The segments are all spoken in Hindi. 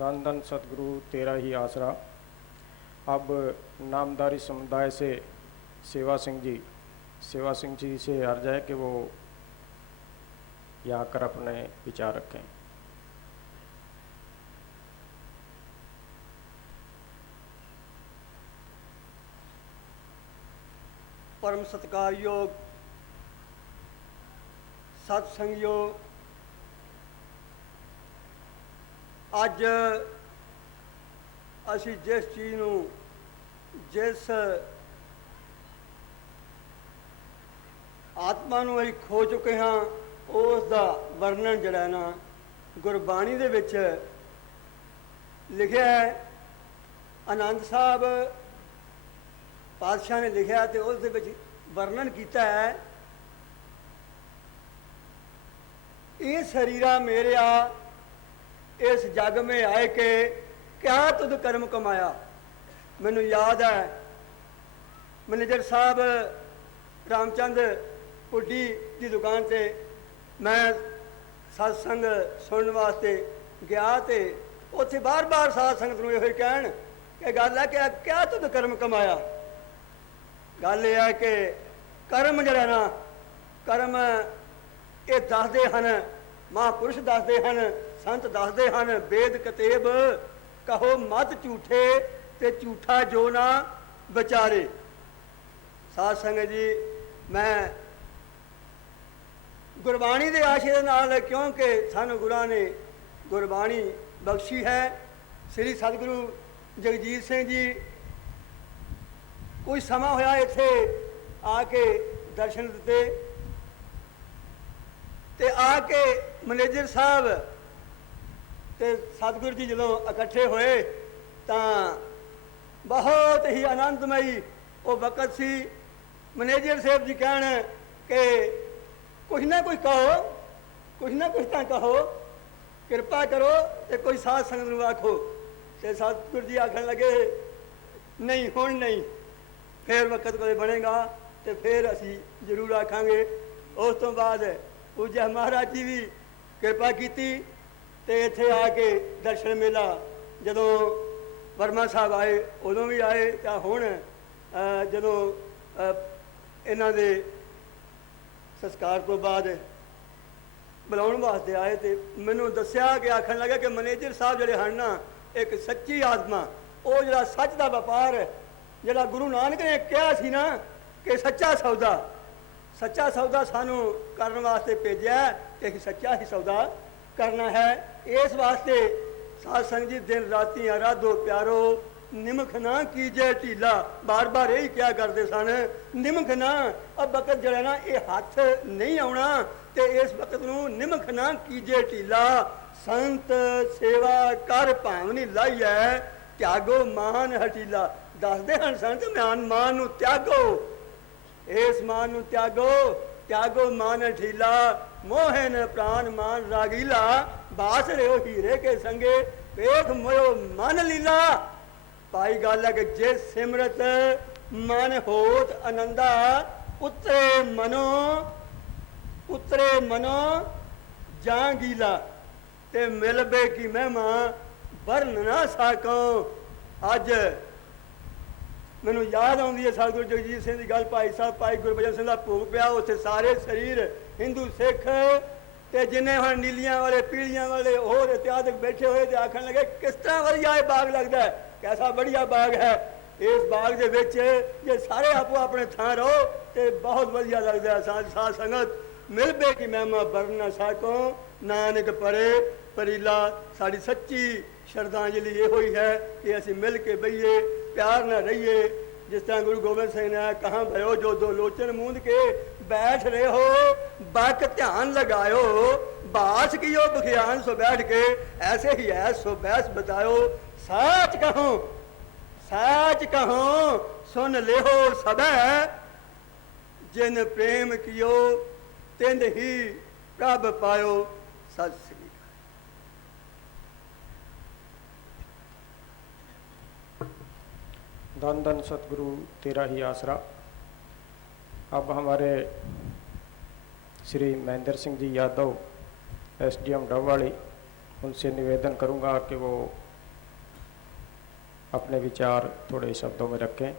धन धन सतगुरु तेरा ही आसरा। अब नामधारी समुदाय से सेवा सिंह जी से अर्ज है कि वो यहाँ आकर अपने विचार रखें। परम सत्कारयोग सत्संगयोग अज असी जिस चीज़ नूं जिस आत्मा नूं असीं खो चुके हाँ उस दा वर्णन जिहड़ा ना गुरबाणी दे विच लिखिया है। आनंद साहब पातशाह ने लिखा तो उस दे विच वर्णन किया है। ये शरीरा मेरिया इस जग में आए के क्या तुद कर्म कमाया। मैनू याद है मैनेजर साहब रामचंद पुड्डी की दुकान से मैं सत्संग सुनने वास्ते गया तो उत्थे बार बार साध संगत नूं इहो कहण कि गल है कि क्या तुद कर्म कमाया। गल यह है कि कर्म जिहड़ा ना कर्म ये दसदे हन महापुरुष दसदे हन संत दसदे हन वेद कतेब कहो मत झूठे ते झूठा जो ना विचारे। साध संगत जी मैं गुरबाणी के आशे दे नाल क्योंकि सानू गुरुआं ने गुरबाणी बख्शी है। श्री सतगुरु जगजीत सिंह जी कुछ समा होया इत्थे आके दर्शन दिते ते आके मैनेजर साहब ते सतगुरु जी जदों इकट्ठे होए तां बहुत ही आनंदमई वो वक़्त सी। मैनेजर साहब जी कहण कि कुछ ना कुछ कहो कुछ ना कुछ तां कहो कृपा करो ते कोई साध संगत नूं आखो। ते सतगुरु जी आखण लगे नहीं हुण नहीं फिर वक़्त कोई बनेगा तो फिर असी जरूर आखांगे। उस तो बाद पूज्य महाराज जी भी कृपा की ते इत्थे आके दर्शन मेला जदों वर्मा साहब आए उदों भी आए तो हुण जदों इन्हां दे संस्कार तो बाद बुलाउण वास्ते आए तो मैनू दस्या कि आखण लगा कि मैनेजर साहब जिहड़े हन ना एक सच्ची आत्मा वो जिहड़ा सच दा व्यापार जिहड़ा गुरु नानक ने कहा सी ना कि सच्चा सौदा सानू करन वास्ते भेजिया कि सच्चा ही सौदा करना है। इस वास्ते साध संगत जी दिन राती आराधो प्यारो निमख ना कीजे ढीला बार बार यही क्या करते सन निमख ना। अब वक़्त जरा ना ये हाथ नहीं आना तो इस वक़्त नूं निमख ना कीजे ढीला संत सेवा कर भावनी लाई है त्यागो मान हटीला। दसदे हन संत म्यान मान नूं त्यागो इस मान नूं त्यागो त्यागो मान हटीला मोहन प्राण मान रागीला बास रहो हीरे के संगे वेख मोयो मन लीला। पाई गल है कि जे सिमरत मन होत आनंदा उतरे मनो जां गीला ते मिलबे की महिमा वरन ना सको। अज मैनू याद आउंदी है सतगुरु जगजीत सिंह की गल भाई साहब भाई गुरबचन सिंह का भोग पिया उत्थे सारे शरीर हिंदू सिख ते जिन्हें हम नीलियां वाले पीलियां वाले होर इत्यादि बैठे हुए थे आखन लगे किस तरह वधिया ये बाग लगता है कैसा बढ़िया बाग है। इस बाग के विच जे सारे आपो अपने थां रहो तो बहुत वधिया लगता है। साध संगत मिलबे की महिमा वरन ना सको नानक परे परीला। साड़ी सच्ची श्रद्धांजलि ये हुई है कि असी मिल के बहिए प्यार न रहिए। जिस तरह गुरु गोबिंद सिंह ने कहाँ भयो जो दो लोचन मूंद के बैठ रहे हो बक ध्यान लगायो बास कियो बखियान सो बैठ के ऐसे ही है सो बैस बतायो। साच कहो सुन लेहो सब जिन प्रेम कियो तिंद ही प्रभ पायो। सत श्री धन धन सतगुरु तेरा ही आसरा। अब हमारे श्री महेंद्र सिंह जी यादव SDM डबवाली, उनसे निवेदन करूंगा कि वो अपने विचार थोड़े शब्दों में रखें।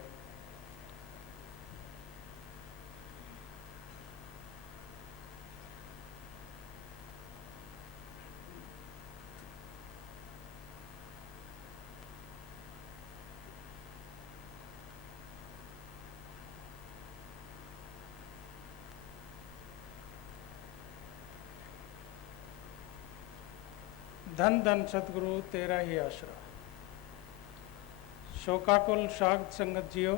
धन धन सतगुरु तेरा ही आसरा। शोकाकुल साध संगत जियो,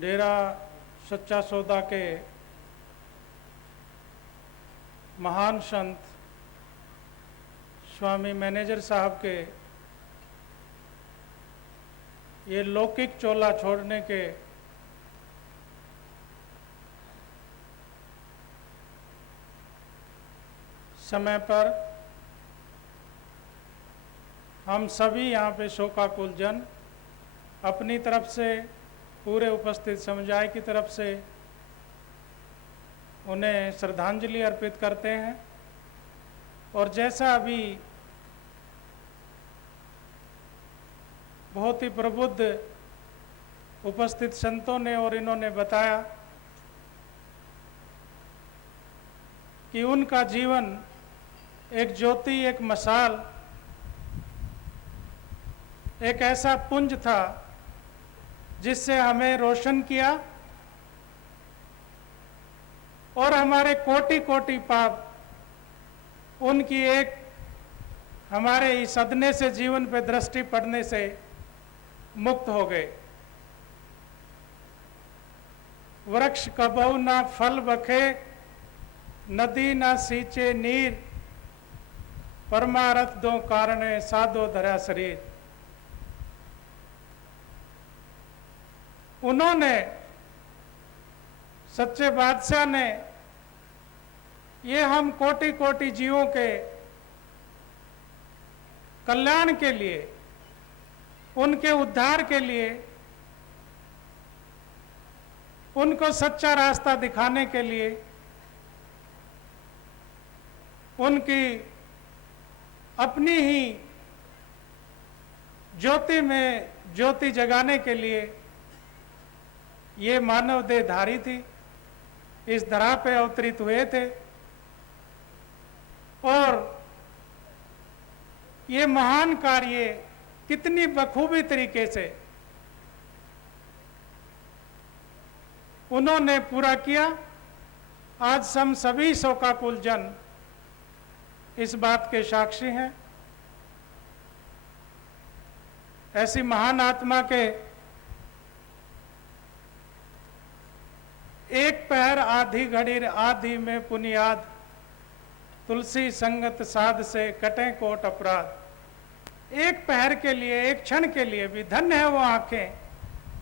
डेरा सच्चा सौदा के महान संत स्वामी मैनेजर साहब के ये लौकिक चोला छोड़ने के समय पर हम सभी यहाँ पे शोकाकुल जन अपनी तरफ से, पूरे उपस्थित समुदाय की तरफ से उन्हें श्रद्धांजलि अर्पित करते हैं। और जैसा अभी बहुत ही प्रबुद्ध उपस्थित संतों ने और इन्होंने बताया कि उनका जीवन एक ज्योति, एक मशाल, एक ऐसा पुंज था जिससे हमें रोशन किया और हमारे कोटि कोटि पाप उनकी एक हमारे इस सदने से, जीवन पे दृष्टि पड़ने से मुक्त हो गए। वृक्ष कबहु ना फल बखे, नदी ना सींचे नीर, परमारथ दो कारणे साधो धरा शरीर। उन्होंने, सच्चे बादशाह ने, ये हम कोटि कोटि जीवों के कल्याण के लिए, उनके उद्धार के लिए, उनको सच्चा रास्ता दिखाने के लिए, उनकी अपनी ही ज्योति में ज्योति जगाने के लिए ये मानव देहधारी थी, इस धरा पे अवतरित हुए थे। और ये महान कार्य कितनी बखूबी तरीके से उन्होंने पूरा किया। आज हम सभी शोकाकुल जन इस बात के साक्षी हैं। ऐसी महान आत्मा के एक पहर आधी घड़ी आधी में पुनियाद, तुलसी संगत साध से कटें कोट अपराध। एक पहर के लिए, एक क्षण के लिए भी धन्य है वो आंखें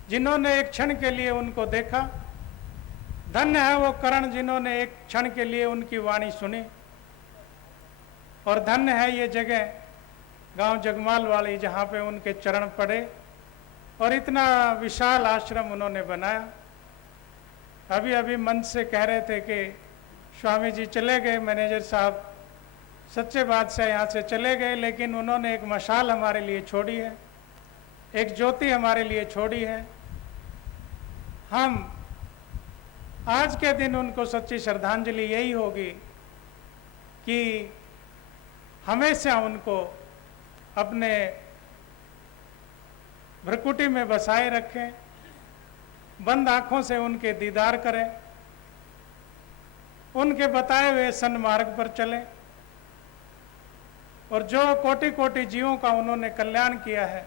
जिन्होंने एक क्षण के लिए उनको देखा। धन्य है वो करण जिन्होंने एक क्षण के लिए उनकी वाणी सुनी। और धन्य है ये जगह गांव जगमाल वाली जहाँ पे उनके चरण पड़े और इतना विशाल आश्रम उन्होंने बनाया। अभी अभी मन से कह रहे थे कि स्वामी जी चले गए, मैनेजर साहब सच्चे बादशाह यहाँ से चले गए, लेकिन उन्होंने एक मशाल हमारे लिए छोड़ी है, एक ज्योति हमारे लिए छोड़ी है। हम आज के दिन उनको सच्ची श्रद्धांजलि यही होगी कि हमेशा उनको अपने भ्रकुटी में बसाए रखें, बंद आंखों से उनके दीदार करें, उनके बताए हुए सन्मार्ग पर चलें और जो कोटि कोटि जीवों का उन्होंने कल्याण किया है।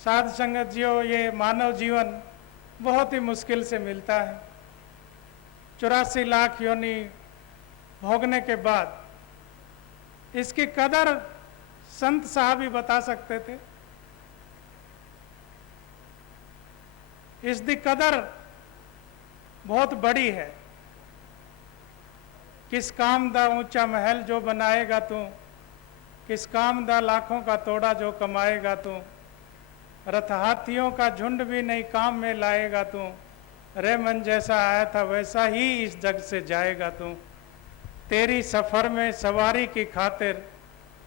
साध संगत जियो, ये मानव जीवन बहुत ही मुश्किल से मिलता है। 84 लाख योनि भोगने के बाद इसकी कदर संत साहब ही बता सकते थे। इसकी कदर बहुत बड़ी है। किस काम दा ऊंचा महल जो बनाएगा तू, किस काम दा लाखों का तोड़ा जो कमाएगा तू, रथ हाथियों का झुंड भी नहीं काम में लाएगा तू, रे मन जैसा आया था वैसा ही इस जग से जाएगा तू। तेरी सफर में सवारी की खातिर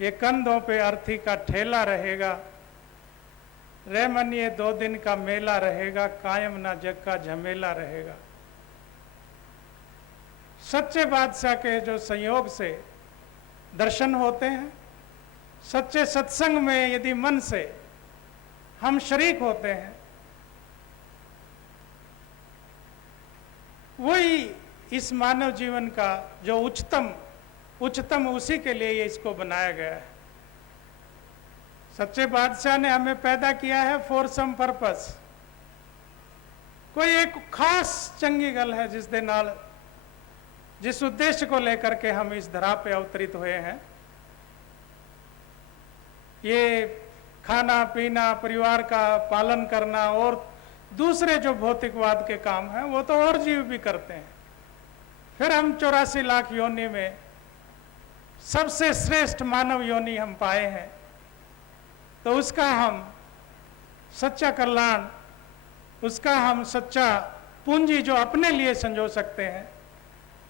ये कंधों पे अर्थी का ठेला रहेगा। रे मन ये 2 दिन का मेला रहेगा, कायम ना जग का झमेला रहेगा। सच्चे बादशाह के जो संयोग से दर्शन होते हैं, सच्चे सत्संग में यदि मन से हम शरीक होते हैं, वही इस मानव जीवन का जो उच्चतम उसी के लिए ये इसको बनाया गया है। सच्चे बादशाह ने हमें पैदा किया है फॉर सम पर्पस। कोई एक खास चंगी गल है जिस उद्देश्य को लेकर के हम इस धरा पे अवतरित हुए हैं। ये खाना पीना, परिवार का पालन करना और दूसरे जो भौतिकवाद के काम हैं वो तो और जीव भी करते हैं। फिर हम 84 लाख योनि में सबसे श्रेष्ठ मानव योनि हम पाए हैं, तो उसका हम सच्चा कल्याण, उसका हम सच्चा पूंजी जो अपने लिए संजो सकते हैं,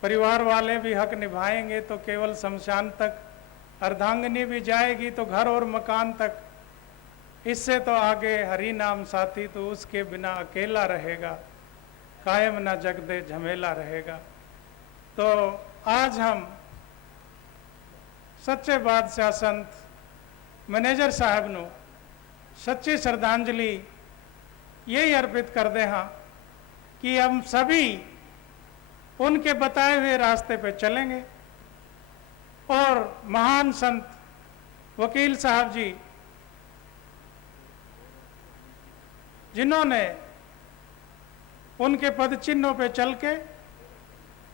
परिवार वाले भी हक निभाएंगे तो केवल शमशान तक, अर्धांगिनी भी जाएगी तो घर और मकान तक, इससे तो आगे हरि नाम साथी तो उसके बिना अकेला रहेगा, कायम ना जग दे झमेला रहेगा। तो आज हम सच्चे बादशाह संत मैनेजर साहब ਨੂੰ सच्ची श्रद्धांजलि यही अर्पित कर दे हाँ कि हम सभी उनके बताए हुए रास्ते पे चलेंगे और महान संत वकील साहब जी जिन्होंने उनके पद चिन्हों पे चल के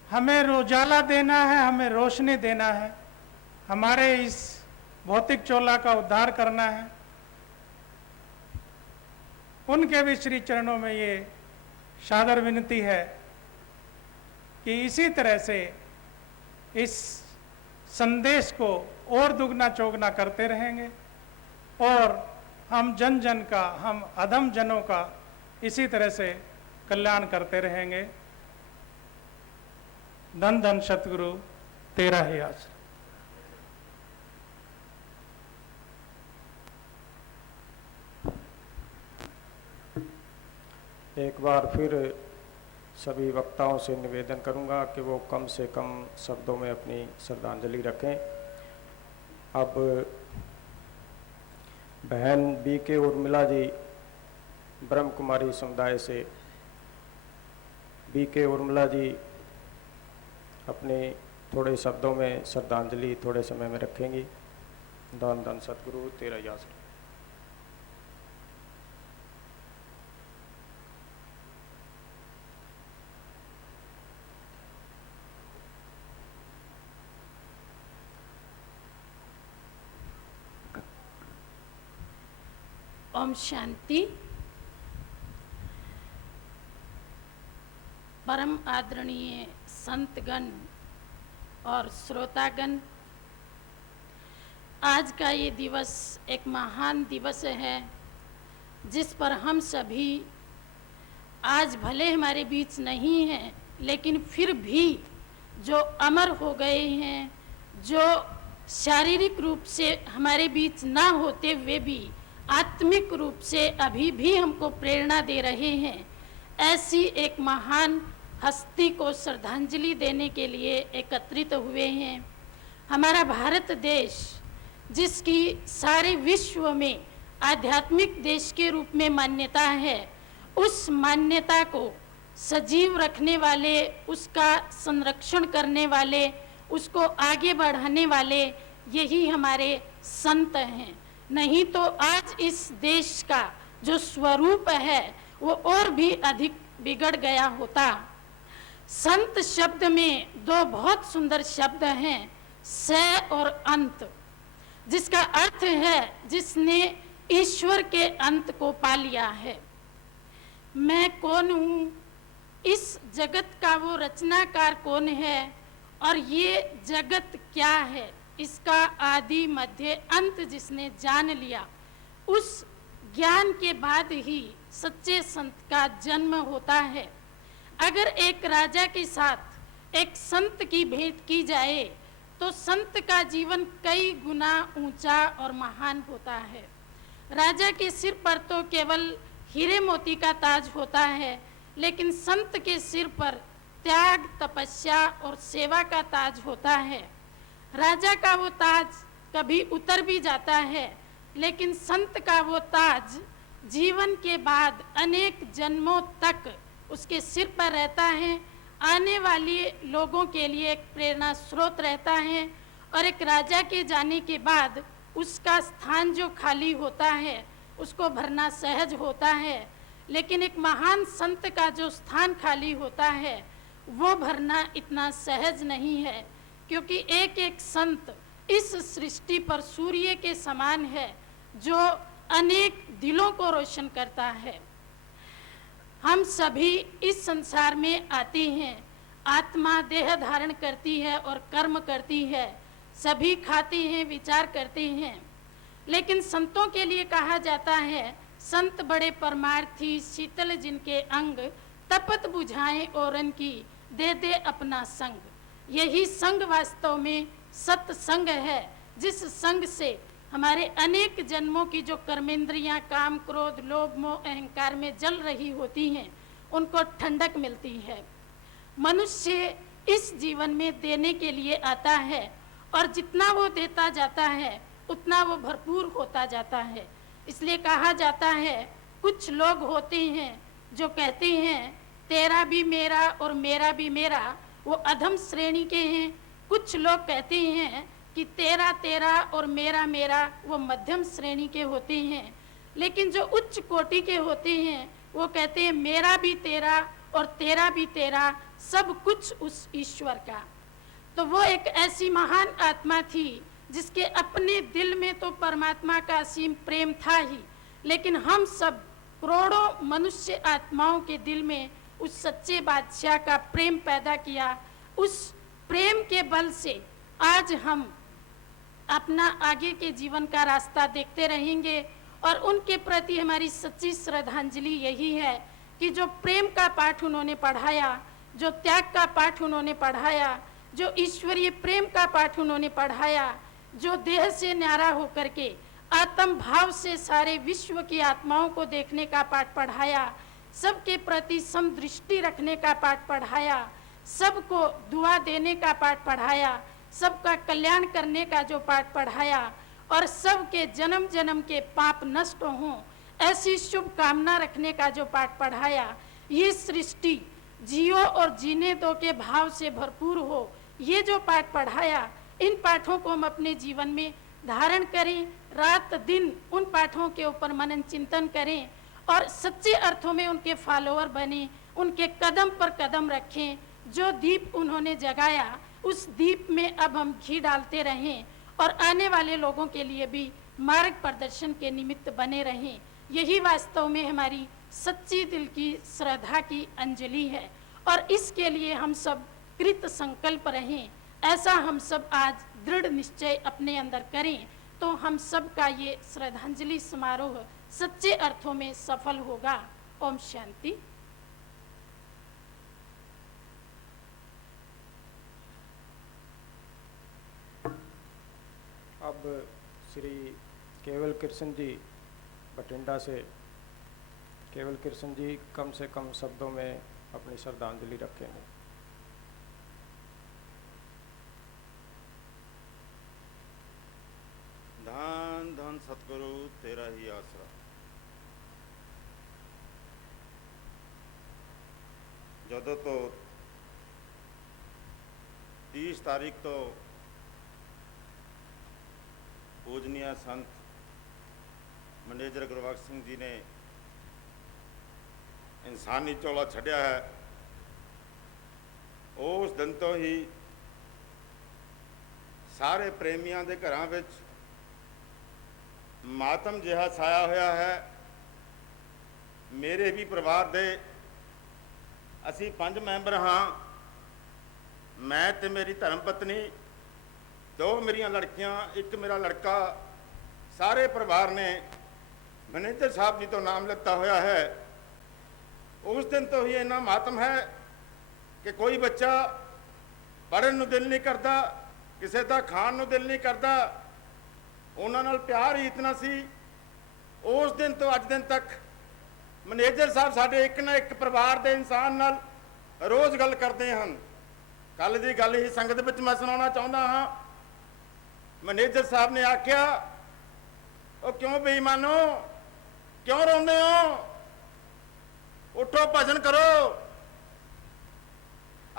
हमें उजाला देना है, हमें रोशनी देना है, हमारे इस भौतिक चोला का उद्धार करना है, उनके भी श्री चरणों में ये सादर विनती है कि इसी तरह से इस संदेश को और दुगना चौगना करते रहेंगे और हम जन जन का, हम अधम जनों का इसी तरह से कल्याण करते रहेंगे। धन धन सतगुरु तेरा ही आश्रय। एक बार फिर सभी वक्ताओं से निवेदन करूंगा कि वो कम से कम शब्दों में अपनी श्रद्धांजलि रखें। अब बहन BK उर्मिला जी ब्रह्म कुमारी समुदाय से, BK उर्मिला जी अपने थोड़े शब्दों में श्रद्धांजलि थोड़े समय में रखेंगी। धन धन सतगुरु तेरा ही आश्रय। ओम शांति। परम आदरणीय संतगण और श्रोतागण, आज का ये दिवस एक महान दिवस है जिस पर हम सभी आज भले हमारे बीच नहीं हैं, लेकिन फिर भी जो अमर हो गए हैं, जो शारीरिक रूप से हमारे बीच ना होते हुए भी आत्मिक रूप से अभी भी हमको प्रेरणा दे रहे हैं, ऐसी एक महान हस्ती को श्रद्धांजलि देने के लिए एकत्रित हुए हैं। हमारा भारत देश, जिसकी सारे विश्व में आध्यात्मिक देश के रूप में मान्यता है, उस मान्यता को सजीव रखने वाले, उसका संरक्षण करने वाले, उसको आगे बढ़ाने वाले यही हमारे संत हैं। नहीं तो आज इस देश का जो स्वरूप है वो और भी अधिक बिगड़ गया होता। संत शब्द में 2 बहुत सुंदर शब्द हैं, स और अंत, जिसका अर्थ है जिसने ईश्वर के अंत को पा लिया है। मैं कौन हूँ, इस जगत का वो रचनाकार कौन है और ये जगत क्या है, इसका आदि मध्य अंत जिसने जान लिया, उस ज्ञान के बाद ही सच्चे संत का जन्म होता है। अगर एक राजा के साथ एक संत की भेंट की जाए तो संत का जीवन कई गुना ऊंचा और महान होता है। राजा के सिर पर तो केवल हीरे मोती का ताज होता है, लेकिन संत के सिर पर त्याग, तपस्या और सेवा का ताज होता है। राजा का वो ताज कभी उतर भी जाता है, लेकिन संत का वो ताज जीवन के बाद अनेक जन्मों तक उसके सिर पर रहता है, आने वाले लोगों के लिए एक प्रेरणा स्रोत रहता है। और एक राजा के जाने के बाद उसका स्थान जो खाली होता है उसको भरना सहज होता है, लेकिन एक महान संत का जो स्थान खाली होता है वो भरना इतना सहज नहीं है, क्योंकि एक एक संत इस सृष्टि पर सूर्य के समान है जो अनेक दिलों को रोशन करता है। हम सभी इस संसार में आते हैं, आत्मा देह धारण करती है और कर्म करती है, सभी खाते हैं, विचार करते हैं, लेकिन संतों के लिए कहा जाता है संत बड़े परमार्थी, शीतल जिनके अंग, तपत बुझाएं औरन की, दे दे अपना संग। यही संग वास्तव में सत्संग है, जिस संग से हमारे अनेक जन्मों की जो कर्मेंद्रियां काम, क्रोध, लोभ, मोह, अहंकार में जल रही होती हैं उनको ठंडक मिलती है। मनुष्य इस जीवन में देने के लिए आता है और जितना वो देता जाता है उतना वो भरपूर होता जाता है। इसलिए कहा जाता है, कुछ लोग होते हैं जो कहते हैं तेरा भी मेरा और मेरा भी मेरा, वो अधम श्रेणी के हैं। कुछ लोग कहते हैं कि तेरा तेरा और मेरा मेरा, वो मध्यम श्रेणी के होते हैं। लेकिन जो उच्च कोटि के होते हैं वो कहते हैं मेरा भी तेरा और तेरा भी तेरा, सब कुछ उस ईश्वर का। तो वो एक ऐसी महान आत्मा थी जिसके अपने दिल में तो परमात्मा का असीम प्रेम था ही, लेकिन हम सब करोड़ों मनुष्य आत्माओं के दिल में उस सच्चे बादशाह का प्रेम पैदा किया। उस प्रेम के बल से आज हम अपना आगे के जीवन का रास्ता देखते रहेंगे और उनके प्रति हमारी सच्ची श्रद्धांजलि यही है कि जो प्रेम का पाठ उन्होंने पढ़ाया, जो त्याग का पाठ उन्होंने पढ़ाया, जो ईश्वरीय प्रेम का पाठ उन्होंने पढ़ाया, जो देह से न्यारा होकर के आत्म भाव से सारे विश्व की आत्माओं को देखने का पाठ पढ़ाया, सबके प्रति समदृष्टि रखने का पाठ पढ़ाया, सबको दुआ देने का पाठ पढ़ाया, सबका कल्याण करने का जो पाठ पढ़ाया और सबके जन्म जन्म के पाप नष्ट हों ऐसी शुभ कामना रखने का जो पाठ पढ़ाया, ये सृष्टि जियो और जीने दो के भाव से भरपूर हो, ये जो पाठ पढ़ाया, इन पाठों को हम अपने जीवन में धारण करें, रात दिन उन पाठों के ऊपर मनन चिंतन करें और सच्चे अर्थों में उनके फॉलोअर बने, उनके कदम पर कदम रखें। जो दीप उन्होंने जगाया उस दीप में अब हम घी डालते रहें और आने वाले लोगों के लिए भी मार्ग प्रदर्शन के निमित्त बने रहें। यही वास्तव में हमारी सच्ची दिल की श्रद्धा की अंजलि है और इसके लिए हम सब कृत संकल्प रहें। ऐसा हम सब आज दृढ़ निश्चय अपने अंदर करें तो हम सब का ये श्रद्धांजलि समारोह सच्चे अर्थों में सफल होगा। ओम शांति। अब श्री केवल कृष्ण जी बठिंडा से, केवल कृष्ण जी कम से कम शब्दों में अपनी श्रद्धांजलि रखेंगे। धन धन सतगुरु तेरा ही आसरा। ਜਦੋਂ ਤੋਂ 30 ਤਾਰੀਖ ਤੋਂ पूजनीय संत मैनेजर गुरबख्श सिंह जी ने इंसानी चोला छड्या है, उस दिन तो ही सारे प्रेमियों के घरां विच मातम जिहा छाया होया है। मेरे भी परिवार दे असी 5 मैंबर हाँ, मैं ते मेरी धर्म पत्नी, 2 मेरिया लड़कियां, एक मेरा लड़का, सारे परिवार ने मैनेजर साहब जी तो नाम लेता होया है। उस दिन तो ही इन्ना मातम है ਕਿ ਕੋਈ ਬੱਚਾ ਪੜ੍ਹਨ ਨੂੰ ਦਿਲ ਨਹੀਂ ਕਰਦਾ, ਕਿਸੇ ਦਾ ਖਾਣ ਨੂੰ ਦਿਲ ਨਹੀਂ ਕਰਦਾ, ਉਹਨਾਂ ਨਾਲ ਪਿਆਰ ਹੀ ਇਤਨਾ ਸੀ। ਉਸ ਦਿਨ ਤੋਂ ਅੱਜ ਦਿਨ ਤੱਕ ਮੈਨੇਜਰ ਸਾਹਿਬ ਸਾਡੇ ਇੱਕ ਨਾ ਇੱਕ ਪਰਿਵਾਰ ਦੇ ਇਨਸਾਨ ਨਾਲ ਰੋਜ਼ ਗੱਲ ਕਰਦੇ ਹਨ। ਕੱਲ ਦੀ ਗੱਲ ਹੀ ਸੰਗਤ ਵਿੱਚ ਮੈਂ ਸੁਣਾਉਣਾ ਚਾਹੁੰਦਾ ਹਾਂ। ਮੈਨੇਜਰ ਸਾਹਿਬ ਨੇ ਆਖਿਆ, ਉਹ ਕਿਉਂ ਬੇਈਮਾਨੋ, ਕਿਉਂ ਰੋਂਦੇ ਹੋ, ਉੱਠੋ ਭਜਨ ਕਰੋ,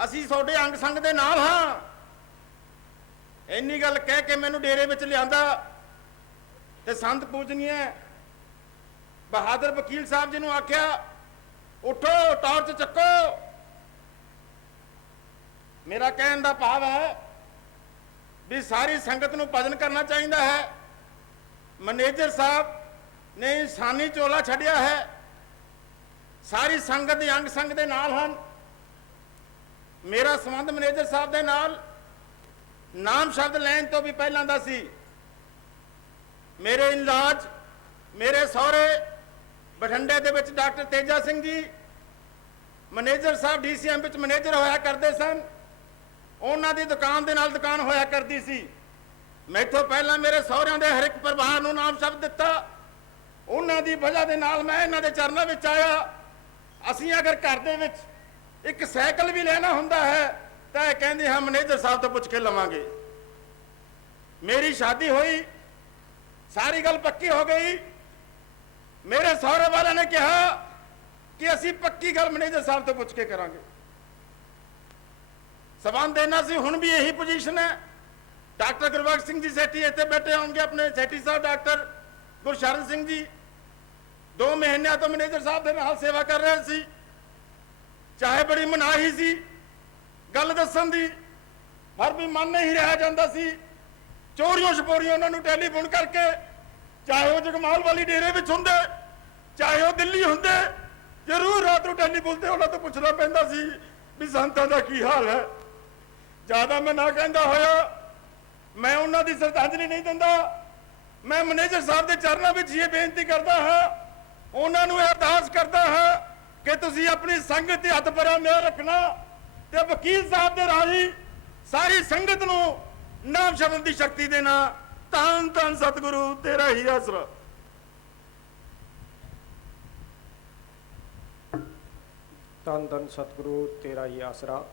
ਅਸੀਂ ਤੁਹਾਡੇ ਅੰਗ ਸੰਗ ਦੇ ਨਾਲ ਹਾਂ। ਇੰਨੀ ਗੱਲ ਕਹਿ ਕੇ ਮੈਨੂੰ ਡੇਰੇ ਵਿੱਚ ਲਿਆਂਦਾ ਤੇ ਸੰਤ ਪੂਜਨੀਏ ਬਹਾਦਰ ਵਕੀਲ ਸਾਹਿਬ ਜੀ ਨੂੰ ਆਖਿਆ, ਉੱਠੋ, ਟਾਰਚ ਚੱਕੋ। ਮੇਰਾ ਕਹਿਣ ਦਾ ਭਾਵ ਹੈ ਵੀ ਸਾਰੀ ਸੰਗਤ ਨੂੰ ਭਜਨ ਕਰਨਾ ਚਾਹੀਦਾ ਹੈ। ਮੈਨੇਜਰ ਸਾਹਿਬ ਨੇ ਇਨਸਾਨੀ ਝੋਲਾ ਛੱਡਿਆ ਹੈ, ਸਾਰੀ ਸੰਗਤ ਦੇ ਅੰਗ ਸੰਗ ਦੇ ਨਾਲ ਹਨ। ਮੇਰਾ ਸੰਬੰਧ ਮੈਨੇਜਰ ਸਾਹਿਬ ਦੇ ਨਾਲ ਨਾਮ ਸ਼ਬਦ ਲੈਣ ਤੋਂ ਵੀ ਪਹਿਲਾਂ ਦਾ ਸੀ। ਮੇਰੇ ਇਨਲਾਜ, ਮੇਰੇ ਸਹੁਰੇ ਬਠਿੰਡੇ ਦੇ ਵਿੱਚ ਡਾਕਟਰ ਤੇਜਾ ਸਿੰਘ ਜੀ ਮੈਨੇਜਰ ਸਾਹਿਬ DCM ਵਿੱਚ ਮੈਨੇਜਰ ਹੋਇਆ ਕਰਦੇ ਸਨ। ਉਹਨਾਂ ਦੀ ਦੁਕਾਨ ਦੇ ਨਾਲ ਦੁਕਾਨ ਹੋਇਆ ਕਰਦੀ ਸੀ। ਮੈਥੋਂ ਪਹਿਲਾਂ ਮੇਰੇ ਸਹੁਰਿਆਂ ਦੇ ਹਰ ਇੱਕ ਪਰਿਵਾਰ ਨੂੰ ਨਾਮ ਸ਼ਬਦ ਦਿੱਤਾ। ਉਹਨਾਂ ਦੀ ਵਜ੍ਹਾ ਦੇ ਨਾਲ ਮੈਂ ਇਹਨਾਂ ਦੇ ਚਰਨਾਂ ਵਿੱਚ ਆਇਆ। ਅਸੀਂ ਅਗਰ ਘਰ ਦੇ ਵਿੱਚ ਇੱਕ ਸਾਈਕਲ ਵੀ ਲੈਣਾ ਹੁੰਦਾ ਹੈ ਤਾਂ ਇਹ ਕਹਿੰਦੇ ਹਾਂ ਮੈਨੇਜਰ ਸਾਹਿਬ ਤੋਂ ਪੁੱਛ ਕੇ ਲਵਾਂਗੇ। ਮੇਰੀ ਸ਼ਾਦੀ ਹੋਈ, ਸਾਰੀ ਗੱਲ ਪੱਕੀ ਹੋ ਗਈ। ਮੇਰੇ ਸਹੁਰੇ ਵਾਲਿਆਂ ਨੇ ਕਿਹਾ ਕਿ ਅਸੀਂ ਪੱਕੀ ਗੱਲ ਮੈਨੇਜਰ ਸਾਹਿਬ ਤੋਂ ਪੁੱਛ ਕੇ ਕਰਾਂਗੇ। ਸਬੰਧ ਦੇਣਾ ਸੀ, ਹੁਣ ਵੀ ਇਹੀ ਪੋਜੀਸ਼ਨ ਹੈ। ਡਾਕਟਰ ਗੁਰਬਖਸ਼ ਸਿੰਘ ਜੀ ਸੇਠੀ ਇੱਥੇ ਬੈਠੇ ਹੋਣਗੇ, ਆਪਣੇ ਸੇਠੀ ਸਾਹਿਬ ਡਾਕਟਰ ਗੁਰਸ਼ਰਨ ਸਿੰਘ ਜੀ 2 ਮਹੀਨਿਆਂ ਤੋਂ ਮੈਨੇਜਰ ਸਾਹਿਬ ਦੇ ਨਾਲ ਸੇਵਾ ਕਰ ਰਹੇ ਸੀ। ਚਾਹੇ ਬੜੀ ਮਨਾਹੀ ਸੀ ਗੱਲ ਦੱਸਣ ਦੀ, ਪਰ ਵੀ ਮਨ ਨਹੀਂ ਰਿਹਾ ਜਾਂਦਾ ਸੀ। ਚੋਰੀਆਂ ਛਪੋਰੀਆਂ ਉਹਨਾਂ ਨੂੰ ਟੈਲੀਫੋਨ ਕਰਕੇ, ਚਾਹੇ ਉਹ ਜਗਮਾਲ ਵਾਲੀ ਡੇਰੇ ਵਿੱਚ ਹੁੰਦੇ, ਚਾਹੇ ਉਹ ਦਿੱਲੀ ਹੁੰਦੇ, ਜ਼ਰੂਰ ਰਾਤ ਨੂੰ ਟੈਲੀਫੋਨ ਤੇ ਉਹਨਾਂ ਤੋਂ ਪੁੱਛਣਾ ਪੈਂਦਾ ਸੀ ਵੀ ਸੰਤਾਂ ਦਾ ਕੀ ਹਾਲ ਹੈ। ਜ਼ਿਆਦਾ ਮੈਂ ਨਾ ਕਹਿੰਦਾ ਹੋਇਆ, ਮੈਂ ਉਹਨਾਂ ਦੀ ਸ਼ਰਧਾਂਜਲੀ ਨਹੀਂ ਦਿੰਦਾ। ਮੈਂ ਮੈਨੇਜਰ ਸਾਹਿਬ ਦੇ ਚਰਨਾਂ ਵਿੱਚ ਇਹ ਬੇਨਤੀ ਕਰਦਾ ਹਾਂ, ਉਹਨਾਂ ਨੂੰ ਇਹ ਅਰਦਾਸ ਕਰਦਾ ਹਾਂ ਕਿ ਤੁਸੀਂ ਆਪਣੀ ਸੰਗਤ ਤੇ ਹੱਥ ਭਰਾ ਮਿਹਰ ਰੱਖਣਾ ਤੇ ਵਕੀਲ ਸਾਹਿਬ ਦੇ ਰਾਹੀਂ ਸਾਰੀ ਸੰਗਤ ਨੂੰ ਨਾਮ ਸ਼ਬਦ ਦੀ ਸ਼ਕਤੀ ਦੇਣਾ। ਧੰਨ ਧੰਨ ਸਤਿਗੁਰੂ ਤੇਰਾ ਹੀ ਆਸਰਾ। ਧੰਨ ਧੰਨ ਸਤਿਗੁਰੂ ਤੇਰਾ ਹੀ ਆਸਰਾ।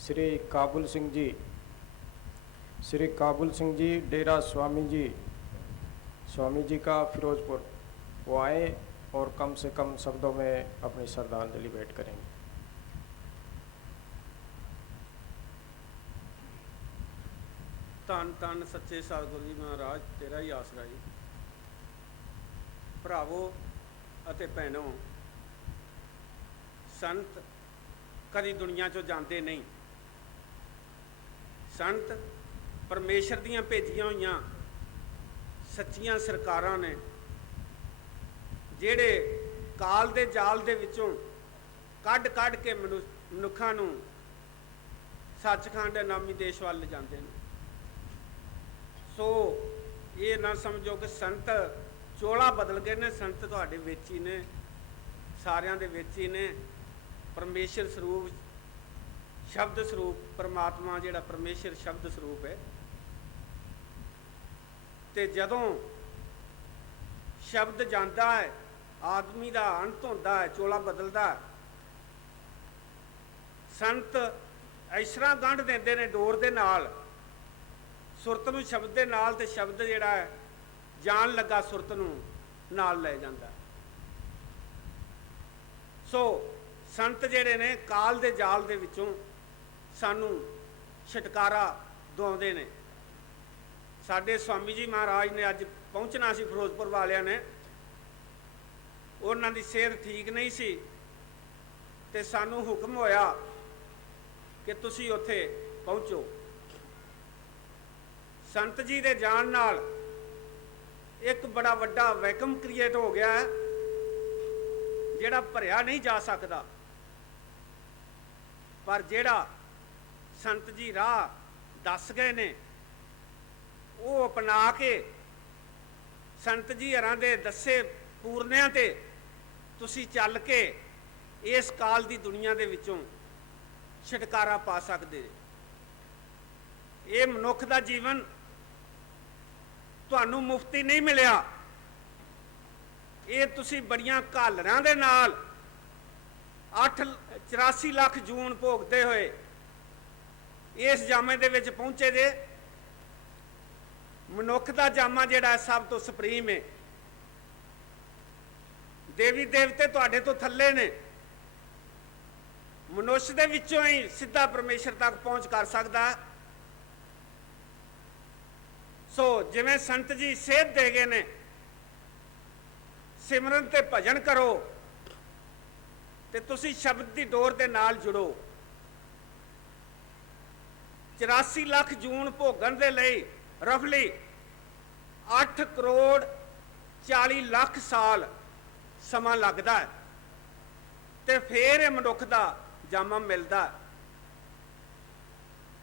श्री काबुल सिंह जी डेरा स्वामी जी का फिरोजपुर, वो आए और कम से कम शब्दों में अपनी श्रद्धांजलि भेंट करेंगे। ਧੰਨ ਧੰਨ ਸੱਚੇ ਸਤਿਗੁਰੂ ਜੀ ਮਹਾਰਾਜ ਤੇਰਾ ਹੀ ਆਸਰਾ ਜੀ। ਭਰਾਵੋ ਅਤੇ ਭੈਣੋ, ਸੰਤ ਕਦੀ ਦੁਨੀਆ 'ਚੋਂ ਜਾਂਦੇ ਨਹੀਂ। ਸੰਤ ਪਰਮੇਸ਼ਰ ਦੀਆਂ ਭੇਜੀਆਂ ਹੋਈਆਂ ਸੱਚੀਆਂ ਸਰਕਾਰਾਂ ਨੇ, ਜਿਹੜੇ ਕਾਲ ਦੇ ਜਾਲ ਦੇ ਵਿੱਚੋਂ ਕੱਢ ਕੇ ਮਨੁੱਖਾਂ ਨੂੰ ਸੱਚਖੰਡ ਨਾਮੀ ਦੇਸ਼ ਵੱਲ ਲਿਜਾਂਦੇ ਨੇ। ਸੋ ਇਹ ਨਾ ਸਮਝੋ ਕਿ ਸੰਤ ਚੋਲਾ ਬਦਲ ਗਏ ਨੇ। ਸੰਤ ਤੁਹਾਡੇ ਵਿੱਚ ਹੀ ਨੇ, ਸਾਰਿਆਂ ਦੇ ਵਿੱਚ ਹੀ ਨੇ। ਪਰਮੇਸ਼ਰ ਸਰੂਪ, ਸ਼ਬਦ ਸਰੂਪ ਪਰਮਾਤਮਾ ਜਿਹੜਾ ਪਰਮੇਸ਼ਰ ਸ਼ਬਦ ਸਰੂਪ ਹੈ। ਤੇ ਜਦੋਂ ਸ਼ਬਦ ਜਾਂਦਾ ਹੈ, ਆਦਮੀ ਦਾ ਅੰਤ ਹੁੰਦਾ ਹੈ, ਚੋਲਾ ਬਦਲਦਾ। ਸੰਤ ਇਸ ਤਰ੍ਹਾਂ ਗੰਢ ਦਿੰਦੇ ਨੇ ਡੋਰ ਦੇ ਨਾਲ, ਸੁਰਤ ਨੂੰ ਸ਼ਬਦ ਦੇ ਨਾਲ, ਤੇ ਸ਼ਬਦ ਜਿਹੜਾ ਹੈ ਜਾਣ ਲੱਗਾ ਸੁਰਤ ਨੂੰ ਨਾਲ ਲੈ ਜਾਂਦਾ। ਸੋ ਸੰਤ ਜਿਹੜੇ ਨੇ ਕਾਲ ਦੇ ਜਾਲ ਦੇ ਵਿੱਚੋਂ ਸਾਨੂੰ ਛੁਟਕਾਰਾ ਦਿਵਾਉਂਦੇ ਨੇ। ਸਾਡੇ ਸਵਾਮੀ ਜੀ ਮਹਾਰਾਜ ਨੇ ਅੱਜ ਪਹੁੰਚਣਾ ਸੀ ਫਿਰੋਜ਼ਪੁਰ ਵਾਲਿਆਂ ਨੇ, ਉਹਨਾਂ ਦੀ ਸਿਹਤ ਠੀਕ ਨਹੀਂ ਸੀ ਤੇ ਸਾਨੂੰ ਹੁਕਮ ਹੋਇਆ ਕਿ ਤੁਸੀਂ ਉੱਥੇ ਪਹੁੰਚੋ। ਸੰਤ ਜੀ ਦੇ ਜਾਣ ਨਾਲ ਇੱਕ ਬੜਾ ਵੱਡਾ ਵੈਕਮ ਕ੍ਰੀਏਟ ਹੋ ਗਿਆ ਹੈ, ਜਿਹੜਾ ਭਰਿਆ ਨਹੀਂ ਜਾ ਸਕਦਾ। ਪਰ ਜਿਹੜਾ ਸੰਤ ਜੀ ਰਾਹ ਦੱਸ ਗਏ ਨੇ, ਉਹ ਅਪਣਾ ਕੇ ਸੰਤ ਜੀ ਹਰਾਂ ਦੇ ਦੱਸੇ ਪੂਰਨਿਆਂ ਤੇ ਤੁਸੀਂ ਚੱਲ ਕੇ ਇਸ ਕਾਲ ਦੀ ਦੁਨੀਆ ਦੇ ਵਿੱਚੋਂ ਛੁਟਕਾਰਾ ਪਾ ਸਕਦੇ। ਇਹ ਮਨੁੱਖ ਦਾ ਜੀਵਨ ਤੁਹਾਨੂੰ ਮੁਫਤੀ ਨਹੀਂ ਮਿਲਿਆ। ਇਹ ਤੁਸੀਂ ਬੜੀਆਂ ਘਾਲਰਾਂ ਦੇ ਨਾਲ 84 ਲੱਖ ਜੂਨ ਭੋਗਦੇ ਹੋਏ ਇਸ ਜਾਮੇ ਦੇ ਵਿੱਚ ਪਹੁੰਚੇ ਜੇ। ਮਨੁੱਖ ਦਾ ਜਾਮਾ ਜਿਹੜਾ ਸਭ ਤੋਂ ਸੁਪਰੀਮ ਹੈ। ਦੇਵੀ ਦੇਵਤੇ ਤੁਹਾਡੇ ਤੋਂ ਥੱਲੇ ਨੇ। ਮਨੁੱਖ ਦੇ ਵਿੱਚੋਂ ਹੀ ਸਿੱਧਾ ਪਰਮੇਸ਼ਰ ਤੱਕ ਪਹੁੰਚ ਕਰ ਸਕਦਾ। ਸੋ ਜਿਵੇਂ ਸੰਤ ਜੀ ਸੇਧ ਦੇ ਗਏ ਨੇ, ਸਿਮਰਨ ਤੇ ਭਜਨ ਕਰੋ ਤੇ ਤੁਸੀਂ ਸ਼ਬਦ ਦੀ ਡੋਰ ਦੇ ਨਾਲ ਜੁੜੋ। 84 ਲੱਖ ਜੂਨ ਭੋਗਣ ਦੇ ਲਈ ਰਫਲੀ 8 ਕਰੋੜ 40 ਲੱਖ ਸਾਲ ਸਮਾਂ ਲੱਗਦਾ ਹੈ ਤੇ ਫੇਰ ਇਹ ਮਨੁੱਖ ਦਾ ਜਾਮਾ ਮਿਲਦਾ।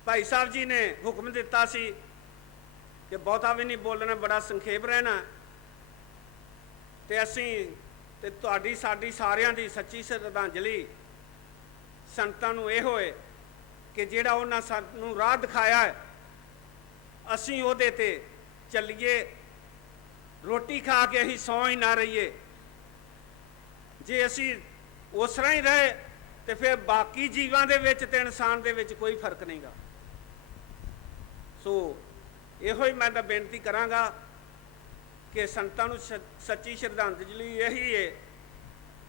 ਭਾਈ ਸਾਹਿਬ ਜੀ ਨੇ ਹੁਕਮ ਦਿੱਤਾ ਸੀ ਕਿ ਬਹੁਤਾ ਵੀ ਨਹੀਂ ਬੋਲਣਾ, ਬੜਾ ਸੰਖੇਪ ਰਹਿਣਾ। ਤੇ ਅਸੀਂ ਤੇ ਤੁਹਾਡੀ ਸਾਡੀ ਸਾਰਿਆਂ ਦੀ ਸੱਚੀ ਸ਼ਰਧਾਂਜਲੀ ਸੰਤਾਂ ਨੂੰ ਇਹ ਹੋਏ ਕਿ ਜਿਹੜਾ ਉਹਨਾਂ ਸਾਨੂੰ ਰਾਹ ਦਿਖਾਇਆ ਹੈ ਅਸੀਂ ਉਹਦੇ ਤੇ ਚੱਲੀਏ। ਰੋਟੀ ਖਾ ਕੇ ਅਸੀਂ ਸੌਂ ਹੀ ਨਾ ਰਹੀਏ। ਜੇ ਅਸੀਂ ਉਸ ਤਰ੍ਹਾਂ ਹੀ ਰਹੇ ਤੇ ਫਿਰ ਬਾਕੀ ਜੀਵਾਂ ਦੇ ਵਿੱਚ ਤੇ ਇਨਸਾਨ ਦੇ ਵਿੱਚ ਕੋਈ ਫਰਕ ਨਹੀਂਗਾ। ਸੋ ਇਹੋ ਹੀ ਮੈਂ ਤਾਂ ਬੇਨਤੀ ਕਰਾਂਗਾ ਕਿ ਸੰਤਾਂ ਨੂੰ ਸੱਚੀ ਸ਼ਰਧਾਂਜਲੀ ਇਹੀ ਹੈ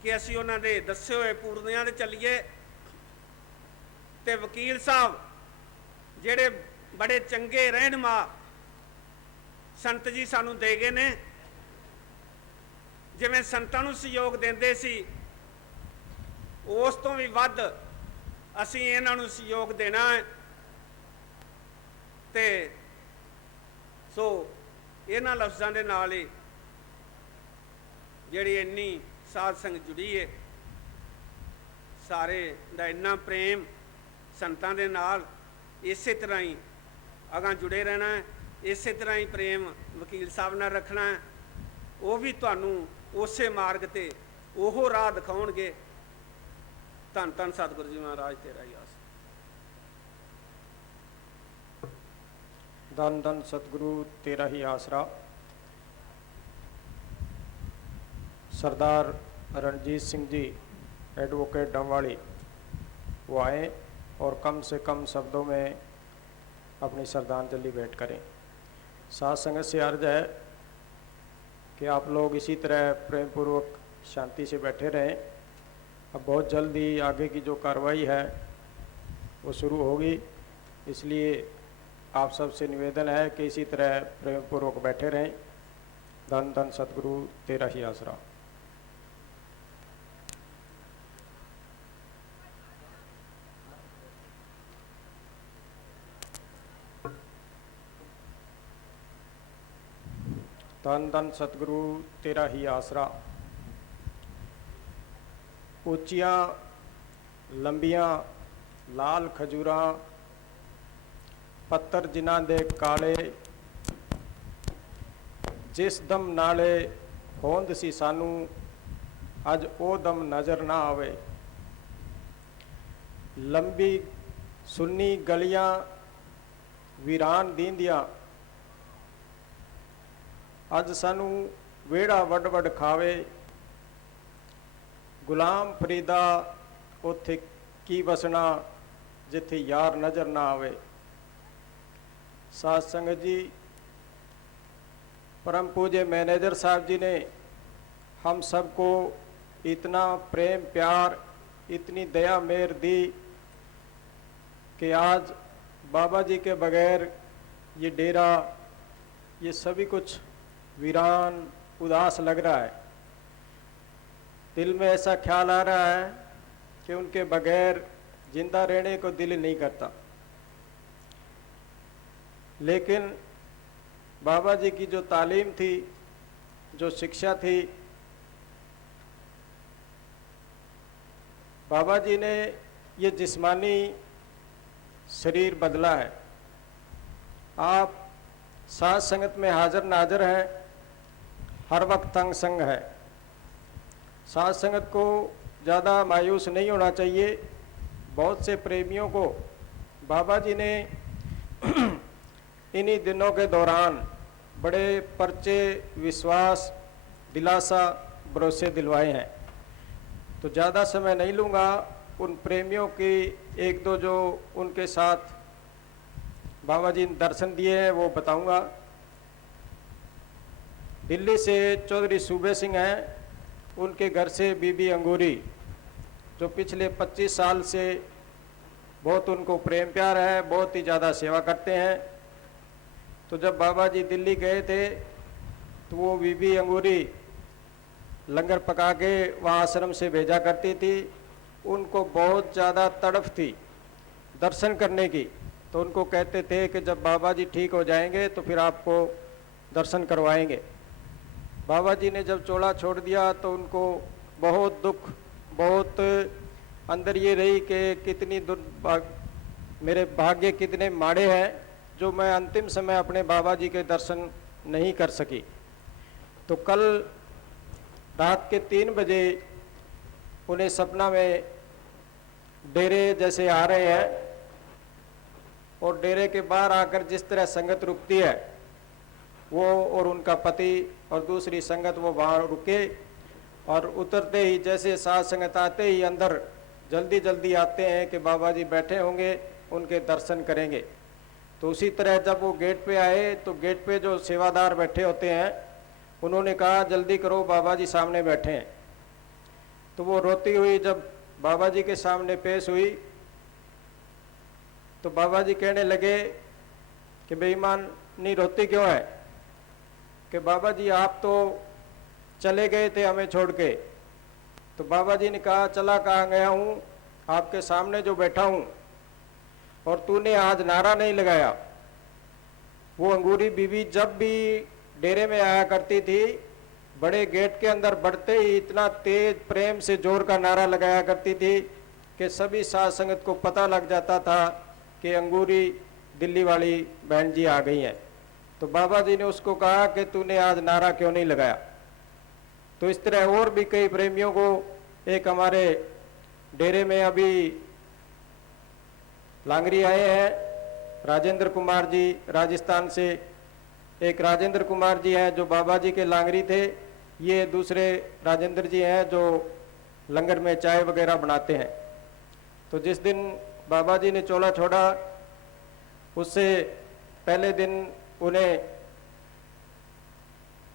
ਕਿ ਅਸੀਂ ਉਹਨਾਂ ਦੇ ਦੱਸੇ ਹੋਏ ਪੂਰਨਿਆਂ ਤੇ ਚੱਲੀਏ। ਤੇ ਵਕੀਲ ਸਾਹਿਬ ਜਿਹੜੇ ਬੜੇ ਚੰਗੇ ਰਹਿਨੁਮਾ ਸੰਤ ਜੀ ਸਾਨੂੰ ਦੇ ਗਏ ਨੇ, ਜਿਵੇਂ ਸੰਤਾਂ ਨੂੰ ਸਹਿਯੋਗ ਦਿੰਦੇ ਸੀ ਉਸ ਤੋਂ ਵੀ ਵੱਧ ਅਸੀਂ ਇਹਨਾਂ ਨੂੰ ਸਹਿਯੋਗ ਦੇਣਾ ਹੈ। ਤੇ ਸੋ ਇਹਨਾਂ ਲਫ਼ਜ਼ਾਂ ਦੇ ਨਾਲ ਹੀ ਜਿਹੜੀ ਇੰਨੀ ਸਾਧ ਸੰਗਤ ਜੁੜੀ ਹੈ, ਸਾਰੇ ਦਾ ਇੰਨਾ ਪ੍ਰੇਮ ਸੰਤਾਂ ਦੇ ਨਾਲ ਇਸੇ ਤਰ੍ਹਾਂ ਹੀ ਅਗਾਂ ਜੁੜੇ ਰਹਿਣਾ ਹੈ। ਇਸੇ ਤਰ੍ਹਾਂ ਹੀ ਪ੍ਰੇਮ ਵਕੀਲ ਸਾਹਿਬ ਨਾਲ ਰੱਖਣਾ ਹੈ। ਉਹ ਵੀ ਤੁਹਾਨੂੰ ਉਸੇ ਮਾਰਗ ਤੇ ਉਹ ਰਾਹ ਦਿਖਾਉਣਗੇ। ਧੰਨ ਧੰਨ ਸਤਿਗੁਰੂ ਜੀ ਮਹਾਰਾਜ ਤੇਰਾ ਹੀ ਆਸ। धन धन सतगुरु तेरा ही आसरा। सरदार रणजीत सिंह जी एडवोकेट डमवाली वो आए और कम से कम शब्दों में अपनी श्रद्धांजलि भेंट करें। साथ संगत से अर्ज है कि आप लोग इसी तरह प्रेम पूर्वक शांति से बैठे रहें। अब बहुत जल्द ही आगे की जो कार्रवाई है वो शुरू होगी, इसलिए आप सबसे निवेदन है कि इसी तरह प्रेम पूर्वक बैठे रहें। धन धन सतगुरु तेरा ही आसरा। धन धन सतगुरु तेरा ही आसरा। ਉੱਚੀਆਂ ਲੰਬੀਆਂ ਲਾਲ ਖਜੂਰਾਂ ਪੱਤਰ ਜਿਨ੍ਹਾਂ ਦੇ ਕਾਲੇ ਜਿਸ ਦਮ ਨਾਲੇ ਹੋਂਦ ਸੀ ਸਾਨੂੰ ਅੱਜ ਉਹ ਦਮ ਨਜ਼ਰ ਨਾ ਆਵੇ। ਲੰਬੀ ਸੁੰਨੀ ਗਲੀਆਂ ਵੀਰਾਨ ਦੀਂਦੀਆਂ ਅੱਜ ਸਾਨੂੰ ਵਿਹੜਾ ਵੱਡ ਵੱਡ ਖਾਵੇ। ਗੁਲਾਮ ਫਰੀਦਾ ਉੱਥੇ ਕੀ ਵਸਣਾ ਜਿੱਥੇ ਯਾਰ ਨਜ਼ਰ ਨਾ ਆਵੇ। साथ संगत जी, परम पूज्य मैनेजर साहब जी ने हम सबको इतना प्रेम प्यार इतनी दया मेहर दी कि आज बाबा जी के बगैर ये डेरा ये सभी कुछ वीरान उदास लग रहा है। दिल में ऐसा ख्याल आ रहा है कि उनके बगैर जिंदा रहने को दिल नहीं करता। लेकिन बाबा जी की जो तालीम थी, जो शिक्षा थी, बाबा जी ने ये जिस्मानी शरीर बदला है। आप साथ संगत में हाजिर नाजिर हैं, हर वक्त तंग संग है। साथ संगत को ज़्यादा मायूस नहीं होना चाहिए। बहुत से प्रेमियों को बाबा जी ने इन्हीं दिनों के दौरान बड़े पर्चे, विश्वास, दिलासा, भरोसे दिलवाए हैं। तो ज़्यादा समय नहीं लूँगा, उन प्रेमियों की एक दो जो उनके साथ बाबा जी ने दर्शन दिए हैं वो बताऊंगा। दिल्ली से चौधरी सूबे सिंह हैं, उनके घर से बीबी अंगूरी जो पिछले 25 साल से बहुत उनको प्रेम प्यार है, बहुत ही ज़्यादा सेवा करते हैं। तो जब बाबा जी दिल्ली गए थे तो वो बीबी अंगूरी लंगर पका के वहाँ आश्रम से भेजा करती थी। उनको बहुत ज़्यादा तड़फ थी दर्शन करने की, तो उनको कहते थे कि जब बाबा जी ठीक हो जाएंगे तो फिर आपको दर्शन करवाएंगे। बाबा जी ने जब चोला छोड़ दिया तो उनको बहुत दुख, बहुत अंदर ये रही कि कितनी मेरे भाग्य कितने माड़े हैं जो मैं अंतिम समय अपने बाबा जी के दर्शन नहीं कर सकी। तो कल रात के 3 बजे उन्हें सपना में डेरे जैसे आ रहे हैं और डेरे के बाहर आकर जिस तरह संगत रुकती है वो और उनका पति और दूसरी संगत वो वहाँ रुके, और उतरते ही जैसे साथ संगत आते ही अंदर जल्दी जल्दी आते हैं कि बाबा जी बैठे होंगे, उनके दर्शन करेंगे। तो उसी तरह जब वो गेट पे आए तो गेट पे जो सेवादार बैठे होते हैं उन्होंने कहा जल्दी करो बाबा जी सामने बैठे हैं। तो वो रोती हुई जब बाबा जी के सामने पेश हुई तो बाबा जी कहने लगे कि बेईमान नहीं रोती क्यों है, कि बाबा जी आप तो चले गए थे हमें छोड़ के। तो बाबा जी ने कहा चला कहाँ गया हूँ, आपके सामने जो बैठा हूँ, और तूने आज नारा नहीं लगाया। वो अंगूरी बीवी जब भी डेरे में आया करती थी, बड़े गेट के अंदर बढ़ते ही इतना तेज प्रेम से जोर का नारा लगाया करती थी कि सभी साध संगत को पता लग जाता था कि अंगूरी दिल्ली वाली बहन जी आ गई हैं। तो बाबा जी ने उसको कहा कि तूने आज नारा क्यों नहीं लगाया। तो इस तरह और भी कई प्रेमियों को, एक हमारे डेरे में अभी लांगरी आए हैं राजेंद्र कुमार जी राजस्थान से, एक राजेंद्र कुमार जी हैं जो बाबा जी के लांगरी थे, ये दूसरे राजेंद्र जी हैं जो लंगर में चाय वगैरह बनाते हैं। तो जिस दिन बाबा जी ने चोला छोड़ा उससे पहले दिन उन्हें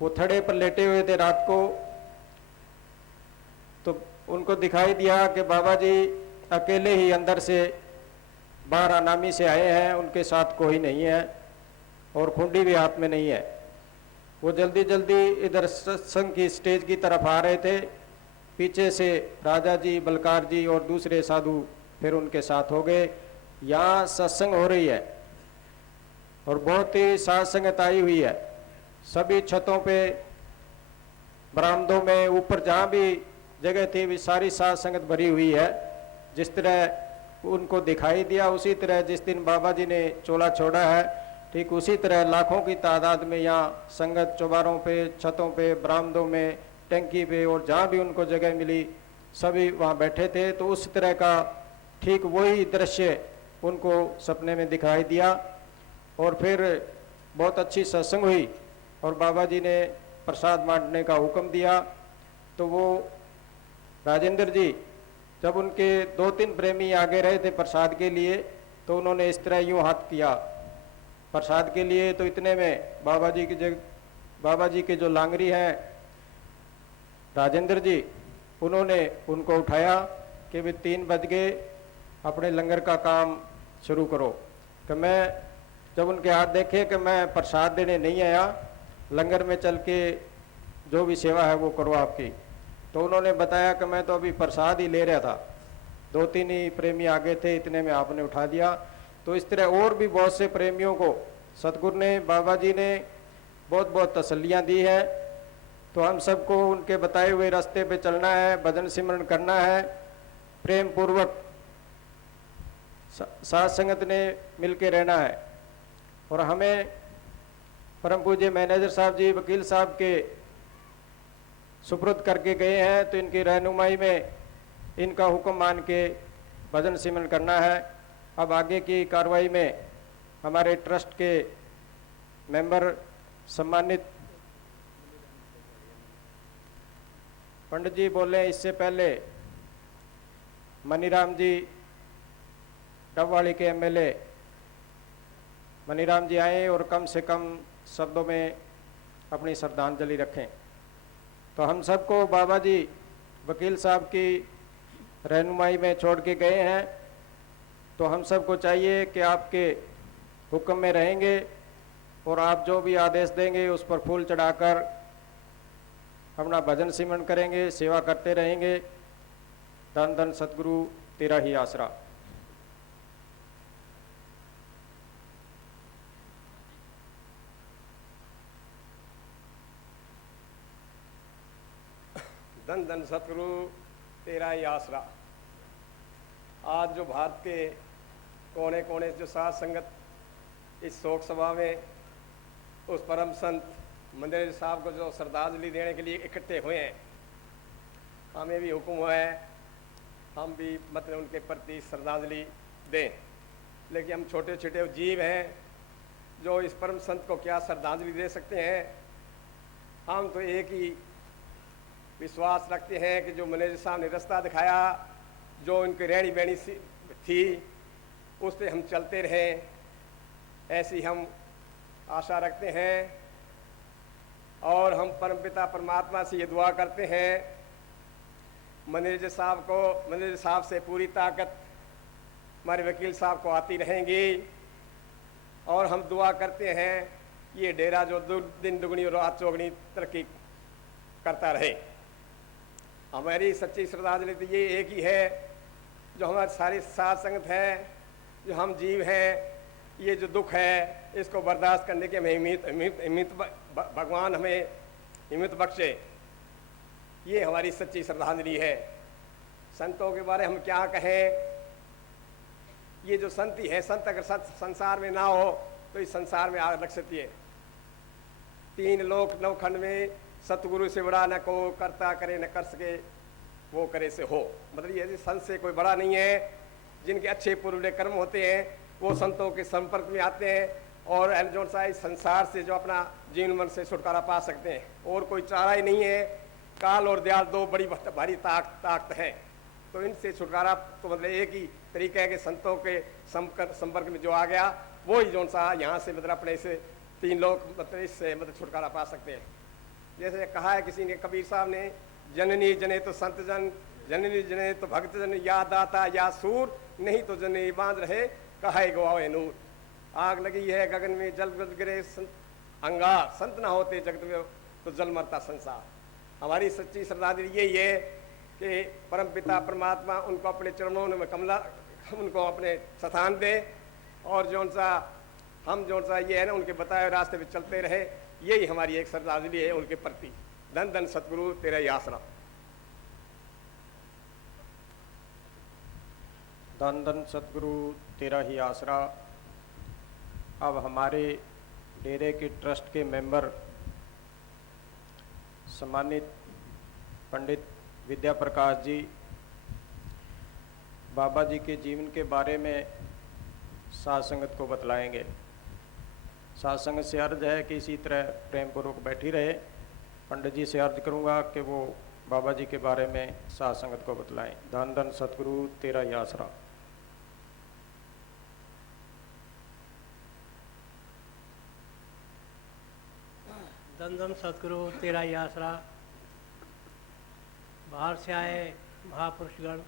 वो थड़े पर लेटे हुए थे रात को, तो उनको दिखाई दिया कि बाबा जी अकेले ही अंदर से बाहर आनामी से आए हैं, उनके साथ कोई नहीं है और खुंडी भी हाथ में नहीं है। वो जल्दी जल्दी इधर सत्संग की स्टेज की तरफ आ रहे थे, पीछे से राजा जी, बलकार जी और दूसरे साधु फिर उनके साथ हो गए। यहाँ सत्संग हो रही है और बहुत ही साध संगत आई हुई है, सभी छतों पे, बरामदों में, ऊपर जहाँ भी जगह थी भी सारी साध संगत भरी हुई है। जिस तरह उनको दिखाई दिया उसी तरह जिस दिन बाबा जी ने चोला छोड़ा है ठीक उसी तरह लाखों की तादाद में यहाँ संगत चौबारों पे, छतों पे, बरामदों में, टंकी पे और जहाँ भी उनको जगह मिली सभी वहाँ बैठे थे। तो उस तरह का ठीक वही दृश्य उनको सपने में दिखाई दिया और फिर बहुत अच्छी सत्संग हुई और बाबा जी ने प्रसाद बांटने का हुक्म दिया। तो वो राजेंद्र जी जब उनके 2-3 प्रेमी आगे रहे थे प्रसाद के लिए तो उन्होंने इस तरह यूँ हाथ किया प्रसाद के लिए। तो इतने में बाबा जी के जो लांगरी हैं राजेंद्र जी, उन्होंने उनको उठाया कि भी 3 बज गए, अपने लंगर का काम शुरू करो। कि मैं जब उनके हाथ देखे कि मैं प्रसाद देने नहीं आया, लंगर में चल के जो भी सेवा है वो करो आपकी। तो उन्होंने बताया कि मैं तो अभी प्रसाद ही ले रहा था, 2-3 ही प्रेमी आगे थे, इतने में आपने उठा दिया। तो इस तरह और भी बहुत से प्रेमियों को सतगुरु ने, बाबा जी ने बहुत बहुत तसल्लियाँ दी हैं। तो हम सबको उनके बताए हुए रास्ते पे चलना है, भजन सिमरन करना है, प्रेम पूर्वक साथ संगत ने मिलके रहना है। और हमें परम पूज्य मैनेजर साहब जी, वकील साहब के सुपुर्द करके गए हैं, तो इनकी रहनुमाई में इनका हुक्म मान के भजन सिमरन करना है। अब आगे की कार्रवाई में हमारे ट्रस्ट के मेंबर सम्मानित पंडित जी बोले, इससे पहले मनीराम जी डबवाली के एमएलए मनीराम जी आए और कम से कम शब्दों में अपनी श्रद्धांजलि रखें। तो हम सबको बाबा जी वकील साहब की रहनुमाई में छोड़ के गए हैं, तो हम सबको चाहिए कि आपके हुक्म में रहेंगे और आप जो भी आदेश देंगे उस पर फूल चढ़ाकर अपना भजन सिमरन करेंगे, सेवा करते रहेंगे। धन धन सतगुरु तेरा ही आसरा। धन धन सतगुरु तेरा ही आसरा। आज जो भारत के कोने कोने जो साध संगत इस शोक सभा में उस परम संत मंदिर साहब को जो श्रद्धांजलि देने के लिए इकट्ठे हुए हैं, हमें भी हुक्म हुआ है हम भी मतलब उनके प्रति श्रद्धांजलि दें। लेकिन हम छोटे छोटे जीव हैं जो इस परम संत को क्या श्रद्धांजलि दे सकते हैं। हम तो एक ही विश्वास रखते हैं कि जो मैनेजर साहब ने रास्ता दिखाया, जो उनकी रहनी बहनी थी, उस पर हम चलते रहें, ऐसी हम आशा रखते हैं। और हम परमपिता परमात्मा से ये दुआ करते हैं मैनेजर साहब से पूरी ताकत हमारे वकील साहब को आती रहेंगी। और हम दुआ करते हैं ये डेरा जो दिन दुगनी और रात चौगनी तरक्की करता रहे। हमारी सच्ची श्रद्धांजलि तो ये एक ही है, जो हमारे सारी साध संगत है, जो हम जीव हैं, ये जो दुख है इसको बर्दाश्त करने के हमें भगवान हमें हिम्मत बख्शे। ये हमारी सच्ची श्रद्धांजलि है। संतों के बारे हम क्या कहें, ये जो संति है, संत अगर संसार में ना हो तो इस संसार में आग लग सकती है। 3 लोक 9 खंड में सतगुरु से बड़ा न को करता करे न कर सके वो करे से हो। मतलब ये संत से कोई बड़ा नहीं है। जिनके अच्छे पूर्व कर्म होते हैं वो संतों के संपर्क में आते हैं और जो सा इस संसार से जो अपना जीवन मन से छुटकारा पा सकते हैं। और कोई चारा ही नहीं है। काल और दयाल 2 बड़ी भारी ताकत है। तो इनसे छुटकारा तो मतलब एक ही तरीका है कि संतों के संपर्क में जो आ गया वो ही जो सा यहाँ से मतलब अपने से 3 लोग मतलब इससे मतलब छुटकारा पा सकते हैं। जैसे कहा है किसी ने, कबीर साहब ने, जननी जने तो संत जन, जननी जने तो भक्त जन, या दाता या सूर, नहीं तो जने बांध रहे कहे गवाए नूर। आग लगी है गगन में जल गिरे अंगार, संत ना होते जगत में तो जल मरता संसार। हमारी सच्ची श्रद्धांजलि यही है कि परमपिता परमात्मा उनको अपने चरणों में कमला उनको अपने स्थान दे और जो सा हम जो सा ये है ना उनके बताए रास्ते पे चलते रहे। यही हमारी एक श्रद्धांजलि है उनके प्रति। धन धन सतगुरु तेरा ही आसरा। धन धन सतगुरु तेरा ही आसरा। अब हमारे डेरे के ट्रस्ट के मेंबर सम्मानित पंडित विद्या प्रकाश जी बाबा जी के जीवन के बारे में साध संगत को बतलाएंगे। साध संगत से अर्ज है कि इसी तरह प्रेम पूर्वक बैठी रहे। पंडित जी से अर्ज करूंगा कि वो बाबा जी के बारे में साध संगत को बतलाएं। धन धन सतगुरु तेरा ही आसरा। धन धन सतगुरु तेरा ही आसरा। बाहर से आए महापुरुषगण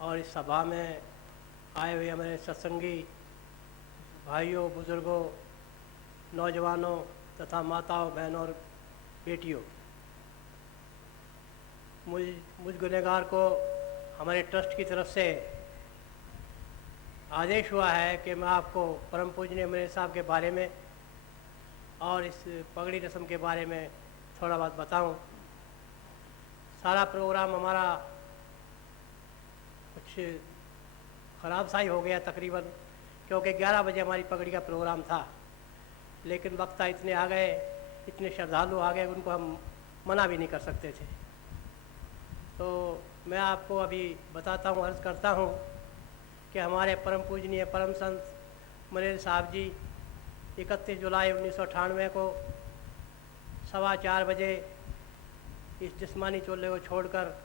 और इस सभा में आए हुए हमारे सत्संगी भाइयों, बुजुर्गों, नौजवानों तथा माताओं, बहनों और बेटियों, मुझ गुनहगार को हमारे ट्रस्ट की तरफ से आदेश हुआ है कि मैं आपको परम पूजनीय मेरे साहब के बारे में और इस पगड़ी रस्म के बारे में थोड़ा बहुत बताऊं। सारा प्रोग्राम हमारा कुछ ख़राब सा ही हो गया तकरीबन, क्योंकि 11 बजे हमारी पगड़ी का प्रोग्राम था। लेकिन वक्ता इतने आ गए, इतने श्रद्धालु आ गए, उनको हम मना भी नहीं कर सकते थे। तो मैं आपको अभी बताता हूँ, अर्ज़ करता हूँ कि हमारे परम पूजनीय परम संत मनेर साहब जी 31 जुलाई 1998 को 4:15 बजे इस जिस्मानी चोले को छोड़कर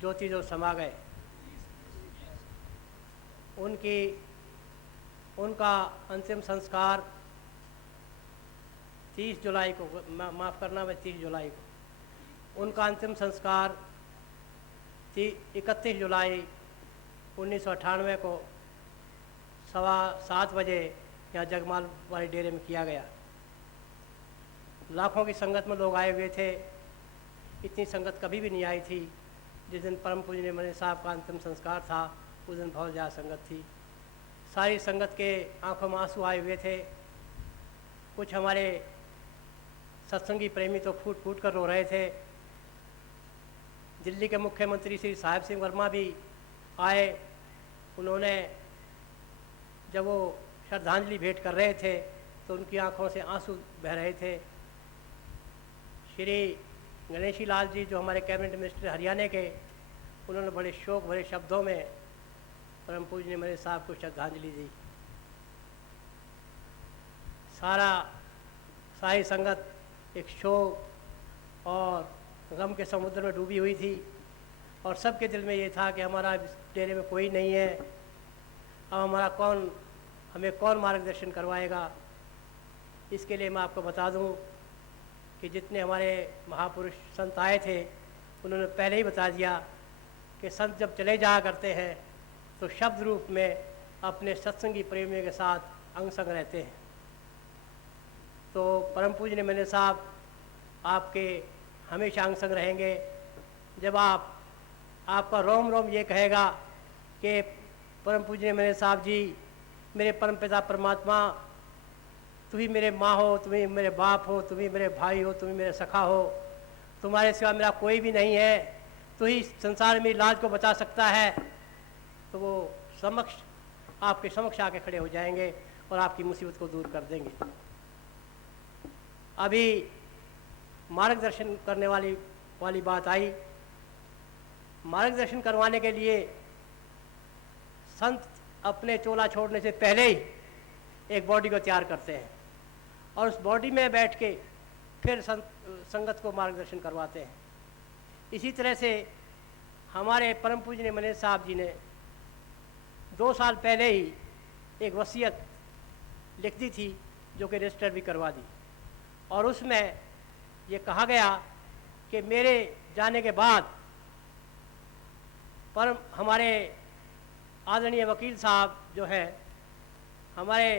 ज्योति जो समा गए। उनका अंतिम संस्कार 30 जुलाई को, माफ़ करना, मैं 30 जुलाई को, उनका अंतिम संस्कार 31 जुलाई 1998 को 7:15 बजे यहाँ जगमाल वाले डेरे में किया गया। लाखों की संगत में लोग आए हुए थे। इतनी संगत कभी भी नहीं आई थी। जिस दिन परम पूजनीय मनेर साहब का अंतिम संस्कार था उस दिन बहुत ज़्यादा संगत थी। सारी संगत के आंखों में आंसू आए हुए थे। कुछ हमारे सत्संगी प्रेमी तो फूट फूट कर रो रहे थे। दिल्ली के मुख्यमंत्री श्री साहिब सिंह वर्मा भी आए। उन्होंने जब वो श्रद्धांजलि भेंट कर रहे थे तो उनकी आंखों से आंसू बह रहे थे। श्री गणेशी लाल जी जो हमारे कैबिनेट मिनिस्टर हरियाणा के, उन्होंने बड़े शोक भरे शब्दों में परम पूजनीय मनेर साहब को श्रद्धांजलि दी। सारी संगत एक शोक और गम के समुद्र में डूबी हुई थी और सबके दिल में ये था कि हमारा इस डेरे में कोई नहीं है, अब हमें कौन मार्गदर्शन करवाएगा। इसके लिए मैं आपको बता दूं कि जितने हमारे महापुरुष संत आए थे उन्होंने पहले ही बता दिया कि संत जब चले जाया करते हैं तो शब्द रूप में अपने सत्संगी प्रेमियों के साथ अंग संग रहते हैं। तो परम पूजनीय मनेर साहब आपके हमेशा अंग संग रहेंगे। जब आपका रोम रोम ये कहेगा कि परम पूजनीय मनेर साहब जी, मेरे परम पिता परमात्मा, तुम ही मेरे माँ हो, तुम ही मेरे बाप हो, तुम ही मेरे भाई हो, तुम ही मेरे सखा हो, तुम्हारे सिवा मेरा कोई भी नहीं है, तू ही संसार में लाज को बचा सकता है, तो वो आपके समक्ष आके खड़े हो जाएंगे और आपकी मुसीबत को दूर कर देंगे। अभी मार्गदर्शन करने वाली बात आई। मार्गदर्शन करवाने के लिए संत अपने चोला छोड़ने से पहले ही एक बॉडी को तैयार करते हैं और उस बॉडी में बैठ के फिर संगत को मार्गदर्शन करवाते हैं। इसी तरह से हमारे परम पूजनीय मनेर साहब जी ने 2 साल पहले ही एक वसीयत लिख दी थी जो कि रजिस्टर भी करवा दी और उसमें ये कहा गया कि मेरे जाने के बाद हमारे आदरणीय वकील साहब जो हैं, हमारे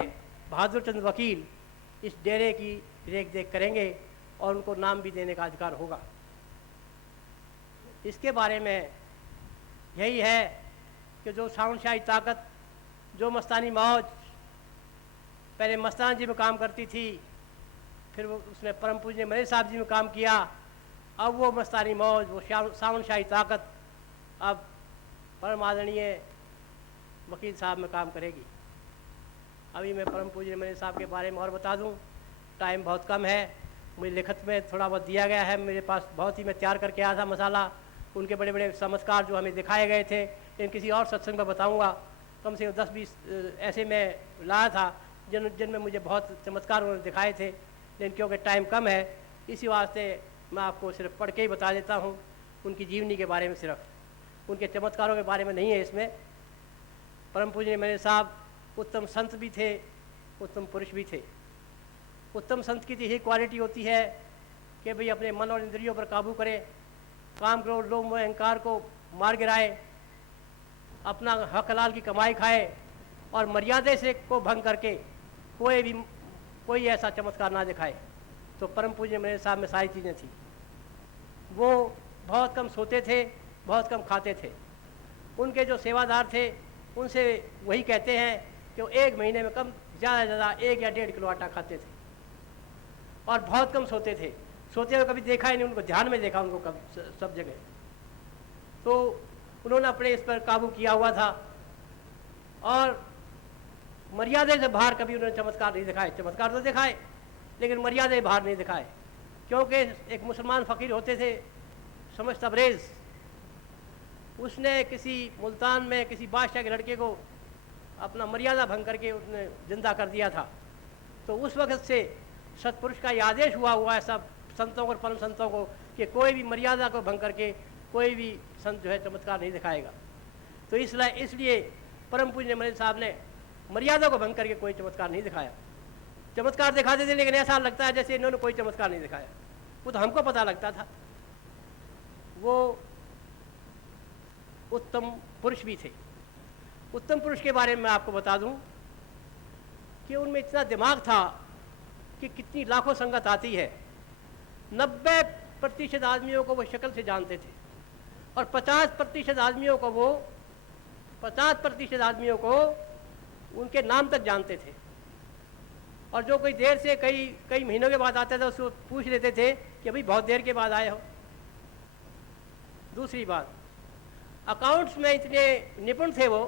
बहादुर चंद वकील, इस डेरे की रेख देख करेंगे और उनको नाम भी देने का अधिकार होगा। इसके बारे में यही है कि जो शाहनशाही ताकत, जो मस्तानी मौज पहले मस्तान जी में काम करती थी, फिर उसने परम पूजनीय मनेर साहब जी में काम किया, अब वो मस्तानी मौज, वो शाहनशाही ताकत अब परम आदरणीय वकील साहब में काम करेगी। अभी मैं परम पूजनीय मनेर साहब के बारे में और बता दूं, टाइम बहुत कम है, मुझे लिखत में थोड़ा बहुत दिया गया है, मेरे पास बहुत ही मैं तैयार करके आया था मसाला, उनके बड़े बड़े चमत्कार जो हमें दिखाए गए थे, लेकिन किसी और सत्संग में बताऊंगा। कम से कम 10-20 ऐसे मैं लाया था जिनमें मुझे बहुत चमत्कार उन्होंने दिखाए थे, लेकिन क्योंकि टाइम कम है इसी वास्ते मैं आपको सिर्फ पढ़ के ही बता देता हूँ उनकी जीवनी के बारे में, सिर्फ उनके चमत्कारों के बारे में नहीं है इसमें। परम पूजनीय मनेर साहब उत्तम संत भी थे, उत्तम पुरुष भी थे। उत्तम संत की तो यही क्वालिटी होती है कि भाई अपने मन और इंद्रियों पर काबू करे, काम क्रोध लोभ मोह अहंकार को मार गिराए, अपना हक हलाल की कमाई खाए और मर्यादा से को भंग करके कोई ऐसा चमत्कार ना दिखाए। तो परम पूजनीय मनेर साहब में सारी चीज़ें थी। वो बहुत कम सोते थे, बहुत कम खाते थे। उनके जो सेवादार थे उनसे वही कहते हैं कि वो 1 महीने में कम ज़्यादा से ज़्यादा 1 या 1.5 किलो आटा खाते थे और बहुत कम सोते थे। सोते हुए कभी देखा ही नहीं उनको, ध्यान में देखा उनको कभी सब जगह। तो उन्होंने अपने इस पर काबू किया हुआ था और मर्यादा से बाहर कभी उन्होंने चमत्कार नहीं दिखाए। चमत्कार तो दिखाए लेकिन मर्यादा से बाहर नहीं दिखाए, क्योंकि एक मुसलमान फ़कीर होते थे समझ तबरेज़, उसने किसी मुल्तान में किसी बादशाह के लड़के को अपना मर्यादा भंग करके उसने जिंदा कर दिया था। तो उस वक्त से सतपुरुष का ये आदेश हुआ है सब संतों को और परम संतों को कि कोई भी मर्यादा को भंग करके कोई भी संत जो है चमत्कार नहीं दिखाएगा। तो इसलिए परम पूज्य मनीष साहब ने मर्यादा को भंग करके कोई चमत्कार नहीं दिखाया। चमत्कार दिखाते थे लेकिन ऐसा लगता है जैसे इन्होंने कोई चमत्कार नहीं दिखाया। वो तो हमको पता लगता था। वो उत्तम पुरुष भी थे। उत्तम पुरुष के बारे में मैं आपको बता दूं कि उनमें इतना दिमाग था कि कितनी लाखों संगत आती है, 90% आदमियों को वो शक्ल से जानते थे और 50% आदमियों को उनके नाम तक जानते थे। और जो कोई देर से कई महीनों के बाद आता था उसको पूछ लेते थे कि अभी बहुत देर के बाद आए हो। दूसरी बात, अकाउंट्स में इतने निपुण थे वो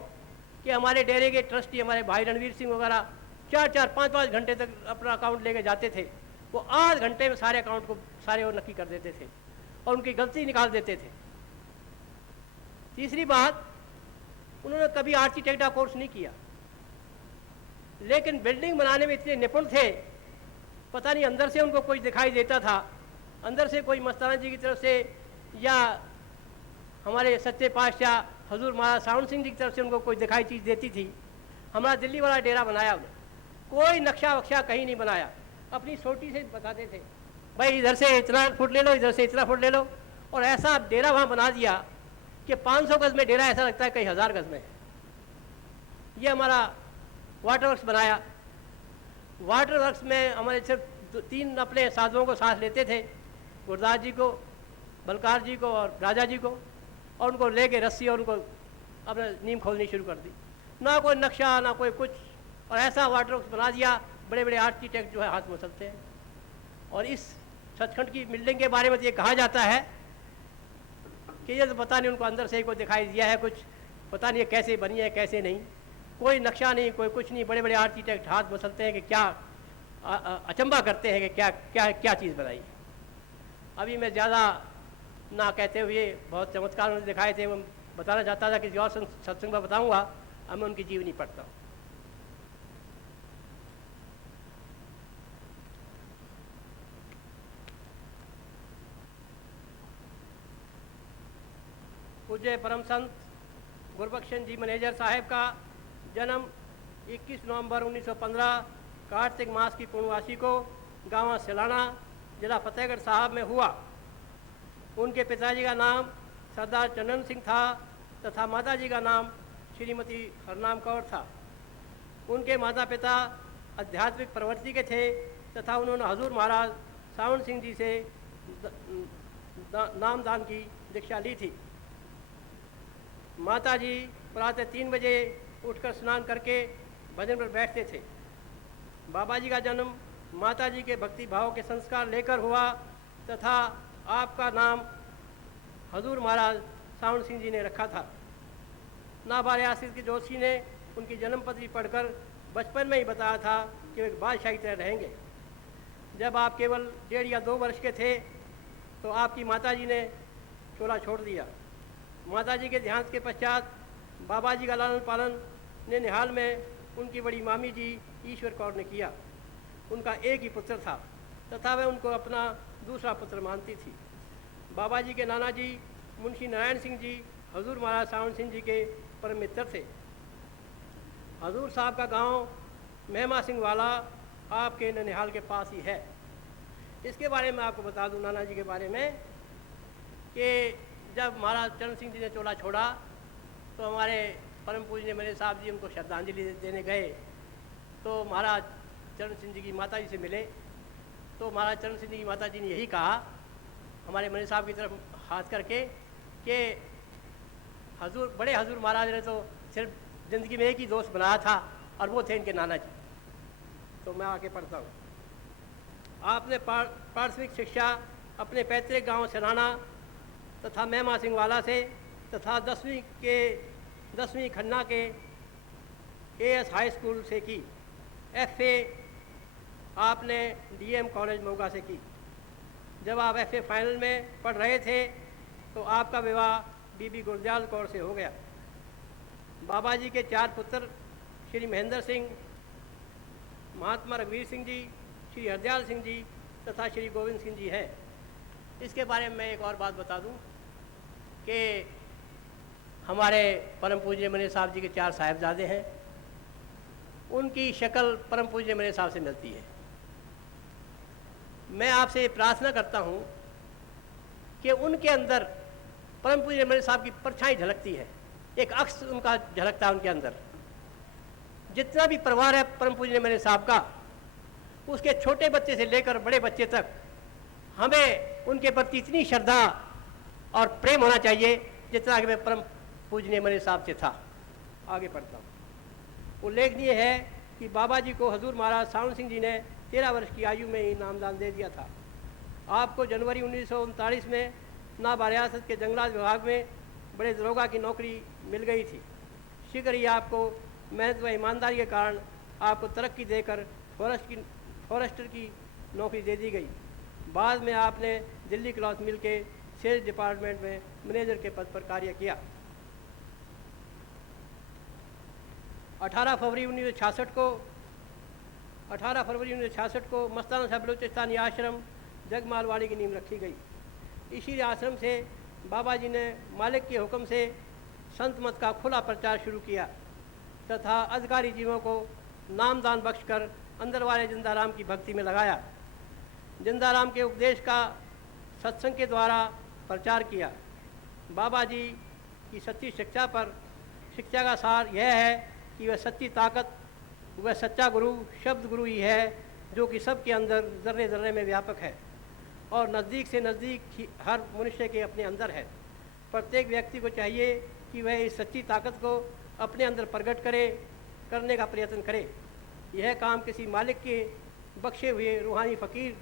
कि हमारे डेरे के ट्रस्टी हमारे भाई रणवीर सिंह वगैरह 4-4, 5-5 घंटे तक अपना अकाउंट लेके जाते थे। वो 8 घंटे में सारे अकाउंट को सारे वो नक्की कर देते थे और उनकी गलती निकाल देते थे। तीसरी बात, उन्होंने कभी आर्किटेक्ट का कोर्स नहीं किया, लेकिन बिल्डिंग बनाने में इतने निपुण थे, पता नहीं अंदर से उनको कुछ दिखाई देता था, अंदर से कोई मस्ताना जी की तरफ से या हमारे सच्चे पातशाह हजूर महाराज सावन सिंह जी की तरफ से उनको कोई दिखाई चीज़ देती थी। हमारा दिल्ली वाला डेरा बनाया उन्होंने, कोई नक्शा वक्शा कहीं नहीं बनाया, अपनी सोटी से बताते थे भाई इधर से इतना फुट ले लो, इधर से इतना फुट ले लो, और ऐसा डेरा वहाँ बना दिया कि 500 गज में डेरा ऐसा लगता है कई 1000 गज में है। ये हमारा वाटर वर्क्स बनाया। वाटर वर्क्स में हमारे सिर्फ 3 अपने साधुओं को सांस लेते थे, गुरदास जी को, बलकार जी को और राजा जी को, और उनको लेके रस्सी और उनको अपने नीम खोदनी शुरू कर दी। ना कोई नक्शा ना कोई कुछ, और ऐसा वाटर वर्क्स बना दिया, बड़े बड़े आर्किटेक्ट जो है हाथ मसलते हैं। और इस सचखंड की बिल्डिंग के बारे में ये कहा जाता है कि ये तो पता नहीं उनको अंदर से ही कोई दिखाई दिया है, कुछ पता नहीं कैसे बनी है कैसे नहीं, कोई नक्शा नहीं, कोई कुछ नहीं, बड़े बड़े आर्किटेक्ट हाथ मसलते हैं कि क्या अचंभा करते हैं कि क्या क्या क्या चीज़ बनाई। अभी मैं ज़्यादा ना कहते हुए बहुत चमत्कार उन्होंने दिखाए थे, वो बताना चाहता था किसी और सत्संग में बताऊँगा, अब मैं उनकी जीवनी पढ़ता हूँ। पूज्य परम संत गुरबख्शन जी मैनेजर साहब का जन्म 21 नवंबर 1915 कार्तिक मास की पूर्णवासी को गांव सिलाना जिला फतेहगढ़ साहब में हुआ। उनके पिताजी का नाम सरदार चंदन सिंह था तथा माताजी का नाम श्रीमती हरनाम कौर था। उनके माता पिता आध्यात्मिक प्रवृत्ति के थे तथा उन्होंने हजूर महाराज सावन सिंह जी से नामदान की दीक्षा ली थी। माताजी प्रातः 3 बजे उठकर स्नान करके भजन पर बैठते थे। बाबा जी का जन्म माताजी के भक्ति भाव के संस्कार लेकर हुआ तथा आपका नाम हजूर महाराज सावन सिंह जी ने रखा था। नाबारे आसिफ की जोशी ने उनकी जन्मपत्री पढ़कर बचपन में ही बताया था कि वे एक बादशाह की तरह रहेंगे। जब आप केवल 1.5 या 2 वर्ष के थे तो आपकी माताजी ने चोला छोड़ दिया। माताजी के देहांत के पश्चात बाबा जी का लालन पालन निहाल में उनकी बड़ी मामी जी ईश्वर कौर ने किया। उनका एक ही पुत्र था तथा वह उनको अपना दूसरा पुत्र मानती थी। बाबा जी के नाना जी मुंशी नारायण सिंह जी हजूर महाराज सावन सिंह जी के परम मित्र थे। हजूर साहब का गांव मेहमा सिंह वाला आपके ननिहाल के पास ही है। इसके बारे में आपको बता दूं नाना जी के बारे में कि जब महाराज चरण सिंह जी ने चोला छोड़ा तो हमारे परम पूजनीय मेरे साहब जी उनको श्रद्धांजलि देने गए तो महाराज चरण सिंह जी की माता जी से मिले। तो महाराज चरण सिंह जी की माता जी ने यही कहा हमारे मनी साहब की तरफ हाथ करके कि बड़े हजूर महाराज ने तो सिर्फ ज़िंदगी में एक ही दोस्त बनाया था और वो थे इनके नाना जी। तो मैं आके पढ़ता हूँ। आपने पार्श्विक शिक्षा अपने पैतृक गांव सिलाना तथा मेहमा सिंह वाला से तथा 10वीं खन्ना के AS हाई स्कूल से की। FA आपने DM कॉलेज मोगा से की। जब आप FA फाइनल में पढ़ रहे थे तो आपका विवाह बीबी गुरदयाल कौर से हो गया। बाबा जी के 4 पुत्र श्री महेंद्र सिंह, महात्मा रघुवीर सिंह जी, श्री हरदयाल सिंह जी तथा श्री गोविंद सिंह जी हैं। इसके बारे में मैं एक और बात बता दूं कि हमारे परम पूज्य मने साहब जी के 4 साहिबजादे हैं। उनकी शक्ल परम पूज्य मने साहब से मिलती है। मैं आपसे प्रार्थना करता हूं कि उनके अंदर परम पूज्य मने साहब की परछाई झलकती है, एक अक्स उनका झलकता है उनके अंदर। जितना भी परिवार है परम पूज्य मने साहब का, उसके छोटे बच्चे से लेकर बड़े बच्चे तक हमें उनके प्रति इतनी श्रद्धा और प्रेम होना चाहिए जितना कि मैं परम पूजनीय मने साहब से था। आगे पढ़ता हूँ। उल्लेखनीय है कि बाबा जी को हजूर महाराज सावन सिंह जी ने 13 वर्ष की आयु में ही नामदान दे दिया था। आपको जनवरी 1939 में नाबारियासत के जंगलात विभाग में बड़े दरोगा की नौकरी मिल गई थी। शीघ्र ही आपको मेहनत व ईमानदारी के कारण आपको तरक्की देकर फॉरेस्टर की नौकरी दे दी गई। बाद में आपने दिल्ली क्लॉथ मिल के सेल्स डिपार्टमेंट में मैनेजर के पद पर कार्य किया। 18 फरवरी 1966 को मस्ताना साहब बलूचिस्तानी आश्रम जगमालवाड़ी की नींव रखी गई। इसी आश्रम से बाबा जी ने मालिक के हुक्म से संत मत का खुला प्रचार शुरू किया तथा अधिकारी जीवों को नामदान बख्शकर अंदर वाले जिंदाराम की भक्ति में लगाया। जिंदाराम के उपदेश का सत्संग के द्वारा प्रचार किया। बाबा जी की सच्ची शिक्षा का सार यह है कि वह सच्ची ताकत, वह सच्चा गुरु शब्द गुरु ही है जो कि सबके अंदर जर्रे जर्रे में व्यापक है और नज़दीक से नज़दीक हर मनुष्य के अपने अंदर है। प्रत्येक व्यक्ति को चाहिए कि वह इस सच्ची ताकत को अपने अंदर प्रकट करने का प्रयत्न करे। यह काम किसी मालिक के बख्शे हुए रूहानी फ़कीर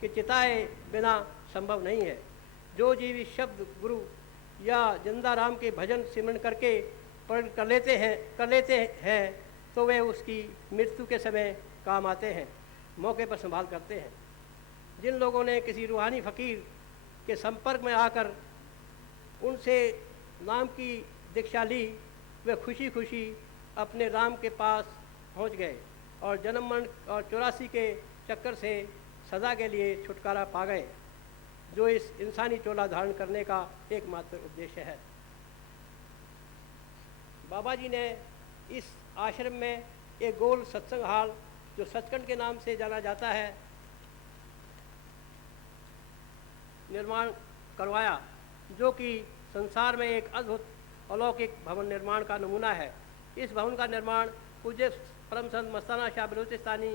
के चिताए बिना संभव नहीं है। जो जीव इस शब्द गुरु या जिंदाराम के भजन सिमरन करके प्रकट कर लेते हैं तो वे उसकी मृत्यु के समय काम आते हैं, मौके पर संभाल करते हैं। जिन लोगों ने किसी रूहानी फ़कीर के संपर्क में आकर उनसे नाम की दीक्षा ली, वे खुशी खुशी अपने राम के पास पहुंच गए और जन्म मरण और 84 के चक्कर से सदा के लिए छुटकारा पा गए, जो इस इंसानी चोला धारण करने का एकमात्र उद्देश्य है। बाबा जी ने इस आश्रम में एक गोल सत्संग हाल, जो सचखंड के नाम से जाना जाता है, निर्माण करवाया, जो कि संसार में एक अद्भुत अलौकिक भवन निर्माण का नमूना है। इस भवन का निर्माण पूज्य परम संत मस्ताना शाह बलूचिस्तानी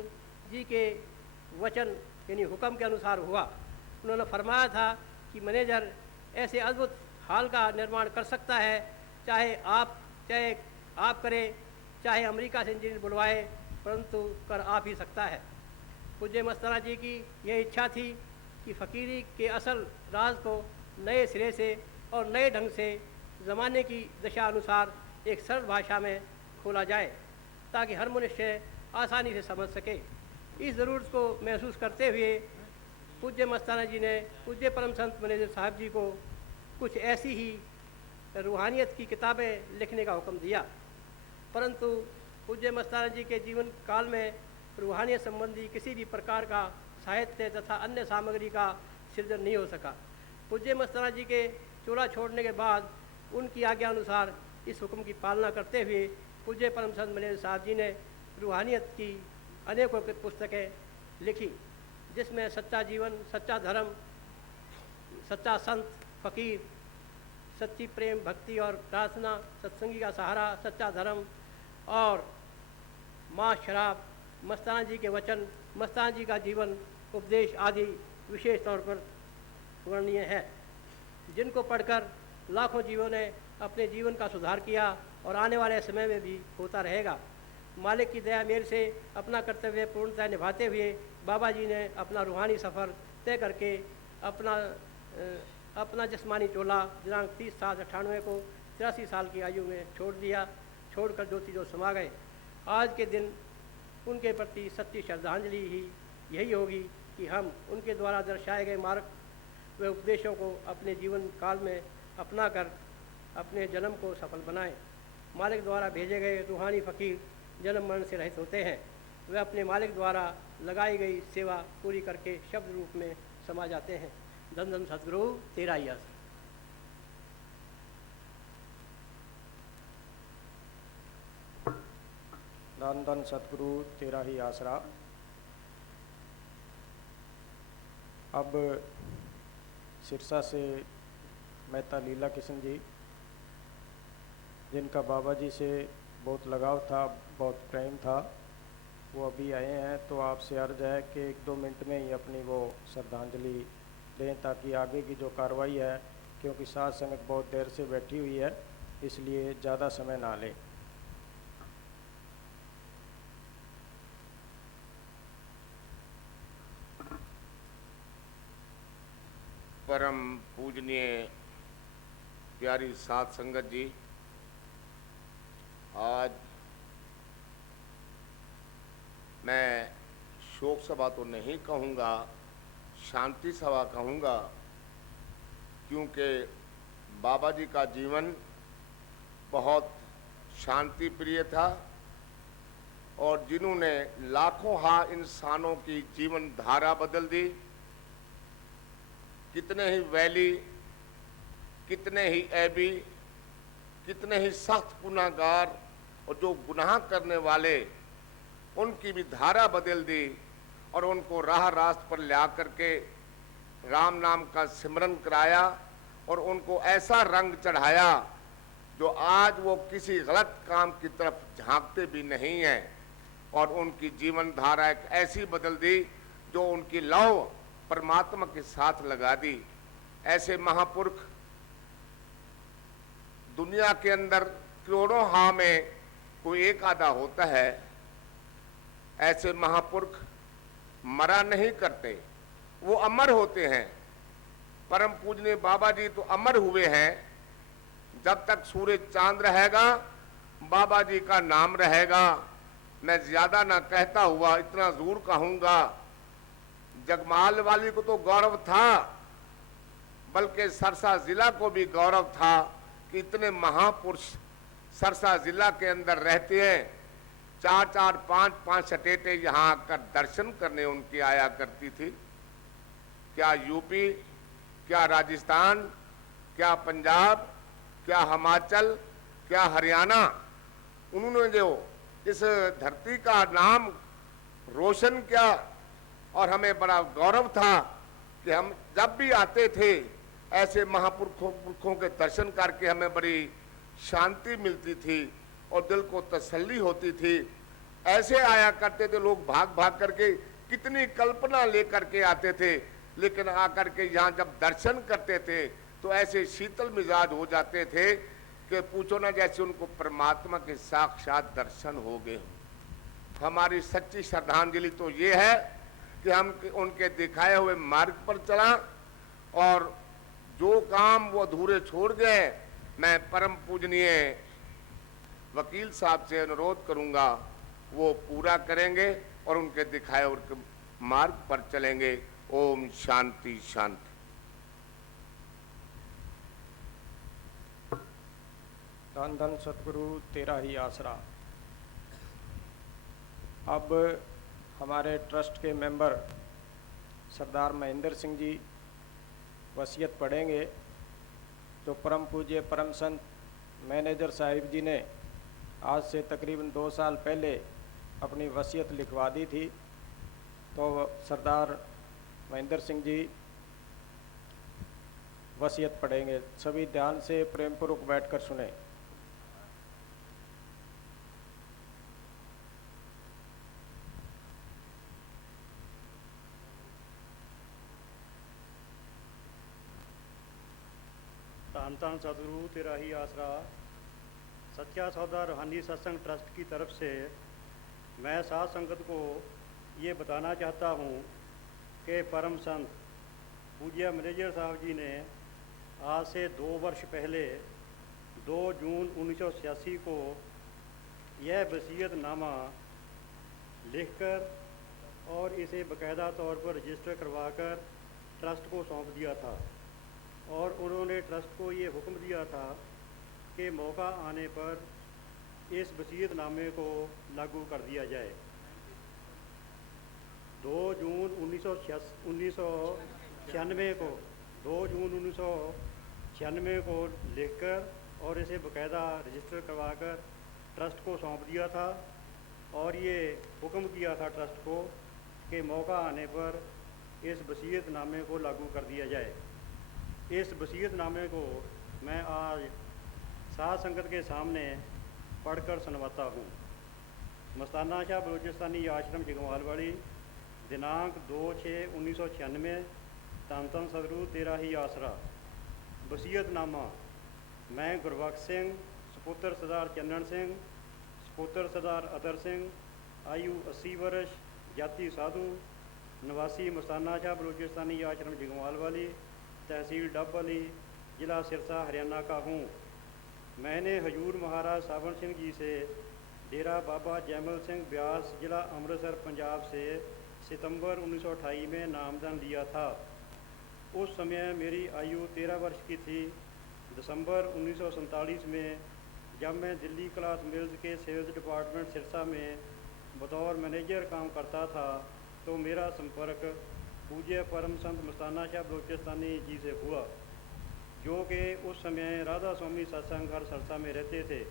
जी के वचन यानी हुक्म के अनुसार हुआ। उन्होंने फरमाया था कि मैनेजर ऐसे अद्भुत हाल का निर्माण कर सकता है, चाहे आप करें, चाहे अमेरिका से इंजीनियर बुलवाए, परंतु कर आप ही सकता है। पूज्य मस्ताना जी की यह इच्छा थी कि फ़कीरी के असल राज को नए सिरे से और नए ढंग से ज़माने की दशा अनुसार एक सरल भाषा में खोला जाए, ताकि हर मनुष्य आसानी से समझ सके। इस ज़रूरत को महसूस करते हुए पूज्य मस्ताना जी ने पूज्य परम संत मैनेजर साहब जी को कुछ ऐसी ही रूहानियत की किताबें लिखने का हुक्म दिया, परंतु पूज्य मस्ताना जी के जीवन काल में रूहानियत संबंधी किसी भी प्रकार का साहित्य तथा अन्य सामग्री का सृजन नहीं हो सका। पूज्य मस्ताना जी के चोला छोड़ने के बाद उनकी आज्ञा अनुसार इस हुक्म की पालना करते हुए पूज्य परम संत मैनेजर साहब जी ने रूहानियत की अनेकों पुस्तकें लिखी, जिसमें सच्चा जीवन, सच्चा धर्म, सच्चा संत फ़कीर, सच्ची प्रेम भक्ति और प्रार्थना, सत्संगी का सहारा, सच्चा धर्म और माँ शराब, मस्ताना जी के वचन, मस्ताना जी का जीवन उपदेश आदि विशेष तौर पर वर्णनीय है, जिनको पढ़कर लाखों जीवों ने अपने जीवन का सुधार किया और आने वाले समय में भी होता रहेगा। मालिक की दया मेर से अपना कर्तव्य पूर्णतः निभाते हुए बाबा जी ने अपना रूहानी सफ़र तय करके अपना जिस्मानी चोला दिनांक 30/7/98 को 83 साल की आयु में छोड़कर ज्योति जो समा गए। आज के दिन उनके प्रति सच्ची श्रद्धांजलि ही यही होगी कि हम उनके द्वारा दर्शाए गए मार्ग व उपदेशों को अपने जीवन काल में अपना कर अपने जन्म को सफल बनाएं। मालिक द्वारा भेजे गए रूहानी फ़कीर जन्म मरण से रहित होते हैं। वे अपने मालिक द्वारा लगाई गई सेवा पूरी करके शब्द रूप में समा जाते हैं। धन धन सदगुरु तेरा ही आसरा। धन धन सतगुरु तेरा ही आसरा। अब सिरसा से मेहता लीला किशन जी, जिनका बाबा जी से बहुत लगाव था, बहुत प्रेम था, वो अभी आए हैं। तो आपसे अर्ज है कि 1-2 मिनट में ही अपनी वो श्रद्धांजलि दें, ताकि आगे की जो कार्रवाई है, क्योंकि साध संगत बहुत देर से बैठी हुई है, इसलिए ज़्यादा समय ना लें। परम पूजनीय प्यारी साध संगत जी, आज मैं शोक सभा तो नहीं कहूँगा, शांति सभा कहूँगा, क्योंकि बाबा जी का जीवन बहुत शांति प्रिय था और जिन्होंने लाखों इंसानों की जीवन धारा बदल दी। कितने ही वैली, कितने ही ऐबी, कितने ही सख्त गुनाहगार और जो गुनाह करने वाले, उनकी भी धारा बदल दी और उनको राह रास्त पर ला करके राम नाम का सिमरन कराया और उनको ऐसा रंग चढ़ाया जो आज वो किसी गलत काम की तरफ झांकते भी नहीं हैं। और उनकी जीवन धारा एक ऐसी बदल दी जो उनकी लौ परमात्मा के साथ लगा दी। ऐसे महापुरुष दुनिया के अंदर करोड़ों में कोई एक आधा होता है। ऐसे महापुरुष मरा नहीं करते, वो अमर होते हैं। परम पूजनीय बाबा जी तो अमर हुए हैं। जब तक सूरज चांद रहेगा, बाबा जी का नाम रहेगा। मैं ज्यादा ना कहता हुआ इतना जरूर कहूंगा, जगमाल वाली को तो गौरव था, बल्कि सरसा जिला को भी गौरव था कि इतने महापुरुष सरसा जिला के अंदर रहते हैं। 4-4, 5-5 स्टेटें यहाँ आकर दर्शन करने उनकी आया करती थी। क्या यूपी, क्या राजस्थान, क्या पंजाब, क्या हिमाचल, क्या हरियाणा, उन्होंने जो इस धरती का नाम रोशन किया और हमें बड़ा गौरव था कि हम जब भी आते थे ऐसे महापुरुषों के दर्शन करके हमें बड़ी शांति मिलती थी और दिल को तसल्ली होती थी। ऐसे आया करते थे लोग, भाग भाग करके कितनी कल्पना लेकर के आते थे, लेकिन आकर के यहाँ जब दर्शन करते थे तो ऐसे शीतल मिजाज हो जाते थे कि पूछो ना, जैसे उनको परमात्मा के साक्षात दर्शन हो गए। हमारी सच्ची श्रद्धांजलि तो ये है कि हम उनके दिखाए हुए मार्ग पर चला और जो काम वो अधूरे छोड़ गए, मैं परम पूजनीय वकील साहब से अनुरोध करूंगा वो पूरा करेंगे और उनके दिखाए हुए मार्ग पर चलेंगे। ओम शांति शांति। धन धन सतगुरु तेरा ही आसरा। अब हमारे ट्रस्ट के मेंबर सरदार महेंद्र सिंह जी वसीयत पढ़ेंगे, जो परम पूज्य परम संत मैनेजर साहिब जी ने आज से तकरीबन 2 साल पहले अपनी वसीयत लिखवा दी थी। तो सरदार महेंद्र सिंह जी वसीयत पढ़ेंगे। सभी ध्यान से प्रेमपूर्वक बैठकर सुने। धन धन सतगुरु तेरा ही आसरा। सच्चा सौदा रूहानी सत्संग ट्रस्ट की तरफ से मैं साध संगत को ये बताना चाहता हूँ कि परम संत पूज्य मैनेजर साहब जी ने आज से 2 वर्ष पहले 2 जून 1986 को यह वसीयतनामा लिखकर और इसे बाकायदा तौर पर रजिस्टर करवाकर ट्रस्ट को सौंप दिया था। और उन्होंने ट्रस्ट को ये हुक्म दिया था कि मौका आने पर इस वसीयतनामे को लागू कर दिया जाए। 2 जून 1996 को 2 जून 1996 को लिखकर और इसे बाकायदा रजिस्टर करवाकर ट्रस्ट को सौंप दिया था और ये हुक्म किया था ट्रस्ट को कि मौका आने पर इस वसीयतनामे को लागू कर दिया जाए। इस वसीयतनामे को मैं आज साध संगत के सामने पढ़कर सुनवाता हूँ। मस्ताना शाह बलूचिस्तानी आश्रम जगवालवाड़ी, दिनांक 2/6/1996, धन धन सतगुरु तेरा ही आसरा। वसीयतनामा। मैं गुरबख्श सिंह, सपुत्र सरदार चन्नन सिंह, सपुत्र सरदार अतर सिंह, आयु 80 वर्ष, जाति साधु, निवासी मस्ताना शाह बलूचिस्तानी आश्रम जगवालवाली, तहसील डबवाली, जिला सिरसा, हरियाणा का हूँ। मैंने हजूर महाराज सावन सिंह जी से डेरा बाबा जैमल सिंह ब्यास, जिला अमृतसर, पंजाब से सितंबर 1928 में नामदान लिया था। उस समय मेरी आयु 13 वर्ष की थी। दिसंबर 1947 में जब मैं दिल्ली क्लास मिल्स के सेल्स डिपार्टमेंट सिरसा में बतौर मैनेजर काम करता था तो मेरा संपर्क पूज्य परम संत मस्ताना शाह बलूचिस्तानी जी से हुआ, जो कि उस समय राधा स्वामी सत्संग घर सरसा में रहते थे।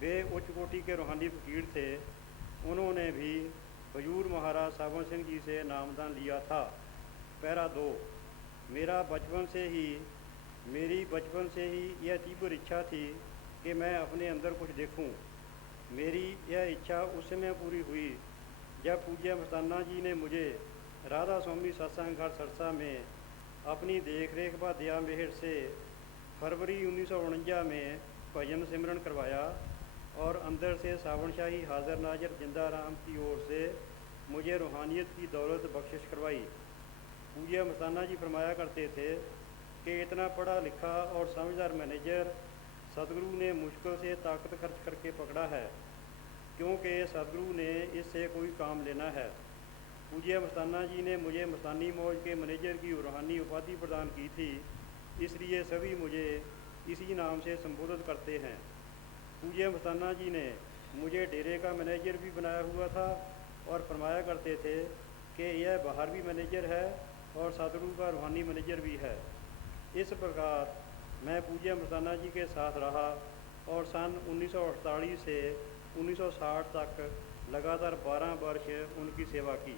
वे उच्च कोटि के रूहानी फकीर थे। उन्होंने भी हजूर महाराज सावन सिंह जी से नामदान लिया था। पैरा 2। मेरी बचपन से ही यह तीव्र इच्छा थी कि मैं अपने अंदर कुछ देखूं। मेरी यह इच्छा उस समय पूरी हुई जब पूज्य मस्ताना जी ने मुझे राधा स्वामी सत्संग घर सरसा में अपनी देख रेख व दया मेहर से फरवरी 1949 में भजन सिमरन करवाया और अंदर से सावन शाही हाजिर नाजर जिंदा राम की ओर से मुझे रूहानियत की दौलत बख्शिश करवाई। पूज्य मस्ताना जी फरमाया करते थे कि इतना पढ़ा लिखा और समझदार मैनेजर सतगुरु ने मुश्किल से ताकत खर्च करके पकड़ा है, क्योंकि सतगुरु ने इससे कोई काम लेना है। पूज्य मस्ताना जी ने मुझे मस्तानी मौज के मैनेजर की रूहानी उपाधि प्रदान की थी, इसलिए सभी मुझे इसी नाम से संबोधित करते हैं। पूज्य मस्ताना जी ने मुझे डेरे का मैनेजर भी बनाया हुआ था और फरमाया करते थे कि यह बाहर भी मैनेजर है और सतगुरु का रूहानी मैनेजर भी है। इस प्रकार मैं पूज्य मस्ताना जी के साथ रहा और सन 1948 से 1960 तक लगातार 12 वर्ष उनकी सेवा की।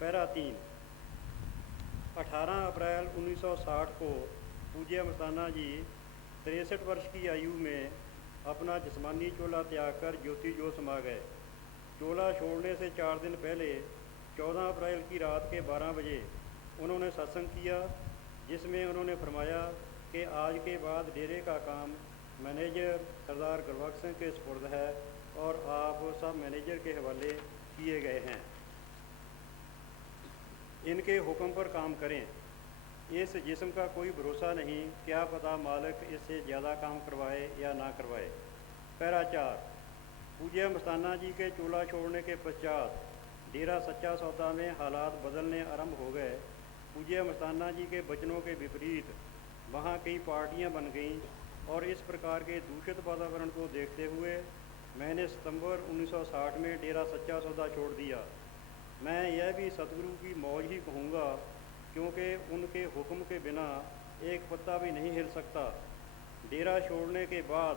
पैरा 3। 18 अप्रैल 1960 को पूज्य मस्ताना जी 63 वर्ष की आयु में अपना जिस्मानी चोला त्याग कर ज्योति जोत समा गए। चोला छोड़ने से 4 दिन पहले 14 अप्रैल की रात के 12 बजे उन्होंने सत्संग किया, जिसमें उन्होंने फरमाया कि आज के बाद डेरे का काम मैनेजर सरदार गुरबख्श सिंह के सुपुर्द है और आप सब मैनेजर के हवाले किए गए हैं। इनके हुक्म पर काम करें। इस जिस्म का कोई भरोसा नहीं, क्या पता मालिक इससे ज़्यादा काम करवाए या ना करवाए। पैरा 4। पूज्य मस्ताना जी के चोला छोड़ने के पश्चात डेरा सच्चा सौदा में हालात बदलने आरंभ हो गए। पूज्य मस्ताना जी के वचनों के विपरीत वहाँ कई पार्टियाँ बन गईं और इस प्रकार के दूषित वातावरण को देखते हुए मैंने सितंबर 1960 में डेरा सच्चा सौदा छोड़ दिया। मैं यह भी सतगुरु की मौज ही कहूँगा, क्योंकि उनके हुक्म के बिना एक पत्ता भी नहीं हिल सकता। डेरा छोड़ने के बाद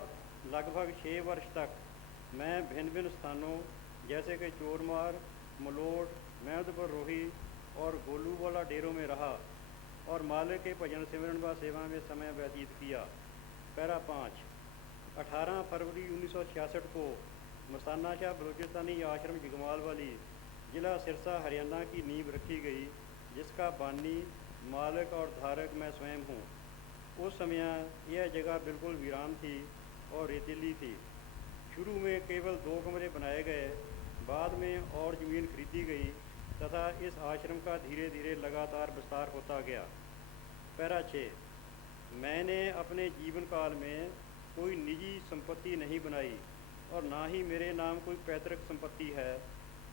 लगभग 6 वर्ष तक मैं भिन्न भिन्न स्थानों जैसे कि चोरमार, मलोट, महमदपुर रोही और गोलूवाला डेरों में रहा और मालिक के भजन सिमरन व सेवा में समय व्यतीत किया। पैरा 5। 18 फरवरी 1966 को मस्ताना शाह बलूचिस्तानी आश्रम जगवालवाली, जिला सिरसा, हरियाणा की नींव रखी गई, जिसका बानी, मालिक और धारक मैं स्वयं हूँ। उस समय यह जगह बिल्कुल वीरान थी और रेतीली थी। शुरू में केवल 2 कमरे बनाए गए, बाद में और ज़मीन खरीदी गई तथा इस आश्रम का धीरे धीरे लगातार विस्तार होता गया। पैरा 6। मैंने अपने जीवन काल में कोई निजी संपत्ति नहीं बनाई और ना ही मेरे नाम कोई पैतृक संपत्ति है।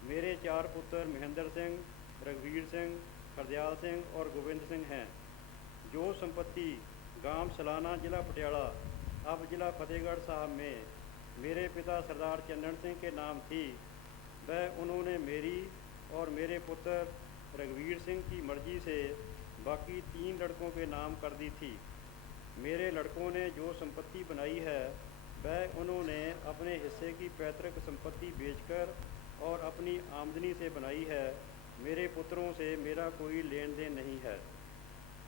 मेरे 4 पुत्र महेंद्र सिंह, रघुवीर सिंह, हरदयाल सिंह और गोविंद सिंह हैं। जो संपत्ति गांव सलाना, जिला पटियाला अब जिला फतेहगढ़ साहब में मेरे पिता सरदार चंदन सिंह के नाम थी, वह उन्होंने मेरी और मेरे पुत्र रघुवीर सिंह की मर्जी से बाकी 3 लड़कों के नाम कर दी थी। मेरे लड़कों ने जो संपत्ति बनाई है वह उन्होंने अपने हिस्से की पैतृक संपत्ति बेचकर और अपनी आमदनी से बनाई है। मेरे पुत्रों से मेरा कोई लेन देन नहीं है।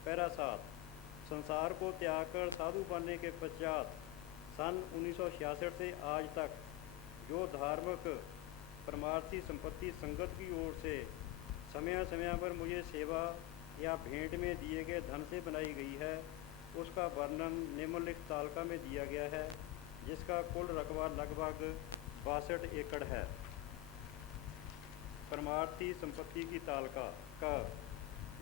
पैरा 7, संसार को त्याग कर साधु बनने के पश्चात सन 1966 से आज तक जो धार्मिक परमार्थी संपत्ति संगत की ओर से समय समय पर मुझे सेवा या भेंट में दिए गए धन से बनाई गई है, उसका वर्णन निम्नलिखित तालिका में दिया गया है, जिसका कुल रकबा लगभग 62 एकड़ है। परमार्थी संपत्ति की तालिका का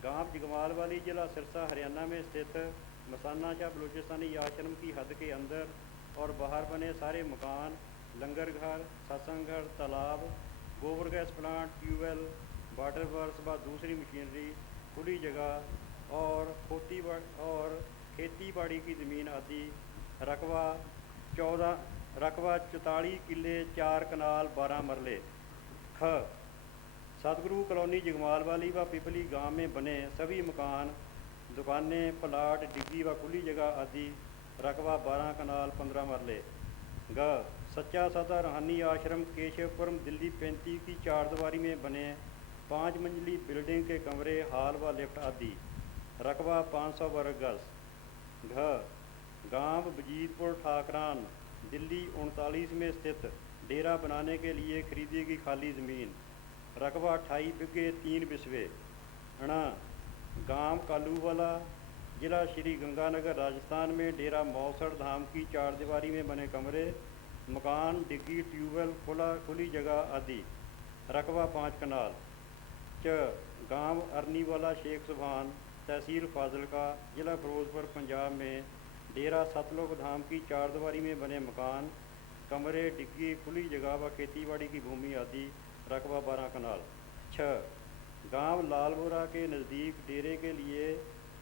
गांव जगमाल वाली जिला सिरसा हरियाणा में स्थित मसाना शाह बलूचिस्तानी आश्रम की हद के अंदर और बाहर बने सारे मकान, लंगर घर, सत्संग घर, तालाब, गोबर gas plant, tubewell, water works व दूसरी मशीनरी, खुली जगह और खेती बाड़ी की ज़मीन आदि रकबा 44 किले 4 कनाल 12 मरले। ख सतगुरु कॉलोनी जगमाल वाली व पिपली गांव में बने सभी मकान, दुकानें, प्लाट, डिग्गी व खुली जगह आदि रकबा 12 कनाल 15 मरले। ग सच्चा सौदा रूहानी आश्रम केशवपुरम दिल्ली 35 की 4 दीवारी में बने 5 मंजिली बिल्डिंग के कमरे, हॉल व लिफ्ट आदि रकबा 500 वर्ग गज। घ गांव बजीतपुर ठाकरान दिल्ली 39 में स्थित डेरा बनाने के लिए खरीदी गई खाली ज़मीन, रकबा 28 बिघे 3 बिस्वे। अणा गांव कालूवाला जिला श्री गंगानगर राजस्थान में डेरा मौसड़ धाम की 4 दीवारी में बने कमरे, मकान, डिग्गी, ट्यूबवेल, खुली जगह आदि रकबा 5 कनाल। च गांव अरनीवाला शेख सुभान तहसील फाजिलका जिला फिरोजपुर पंजाब में डेरा सतलोक धाम की 4 दीवारी में बने मकान, कमरे, डिग्गी, खुली जगह व खेतीबाड़ी की भूमि आदि रकबा 12 कनाल। 6 गांव लालबोरा के नज़दीक डेरे के लिए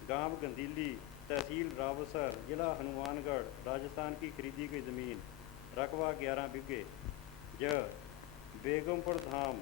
गांव गंदीली तहसील रावसर जिला हनुमानगढ़ राजस्थान की खरीदी गई ज़मीन, रकबा 11 बिघे। ज बेगमपुर धाम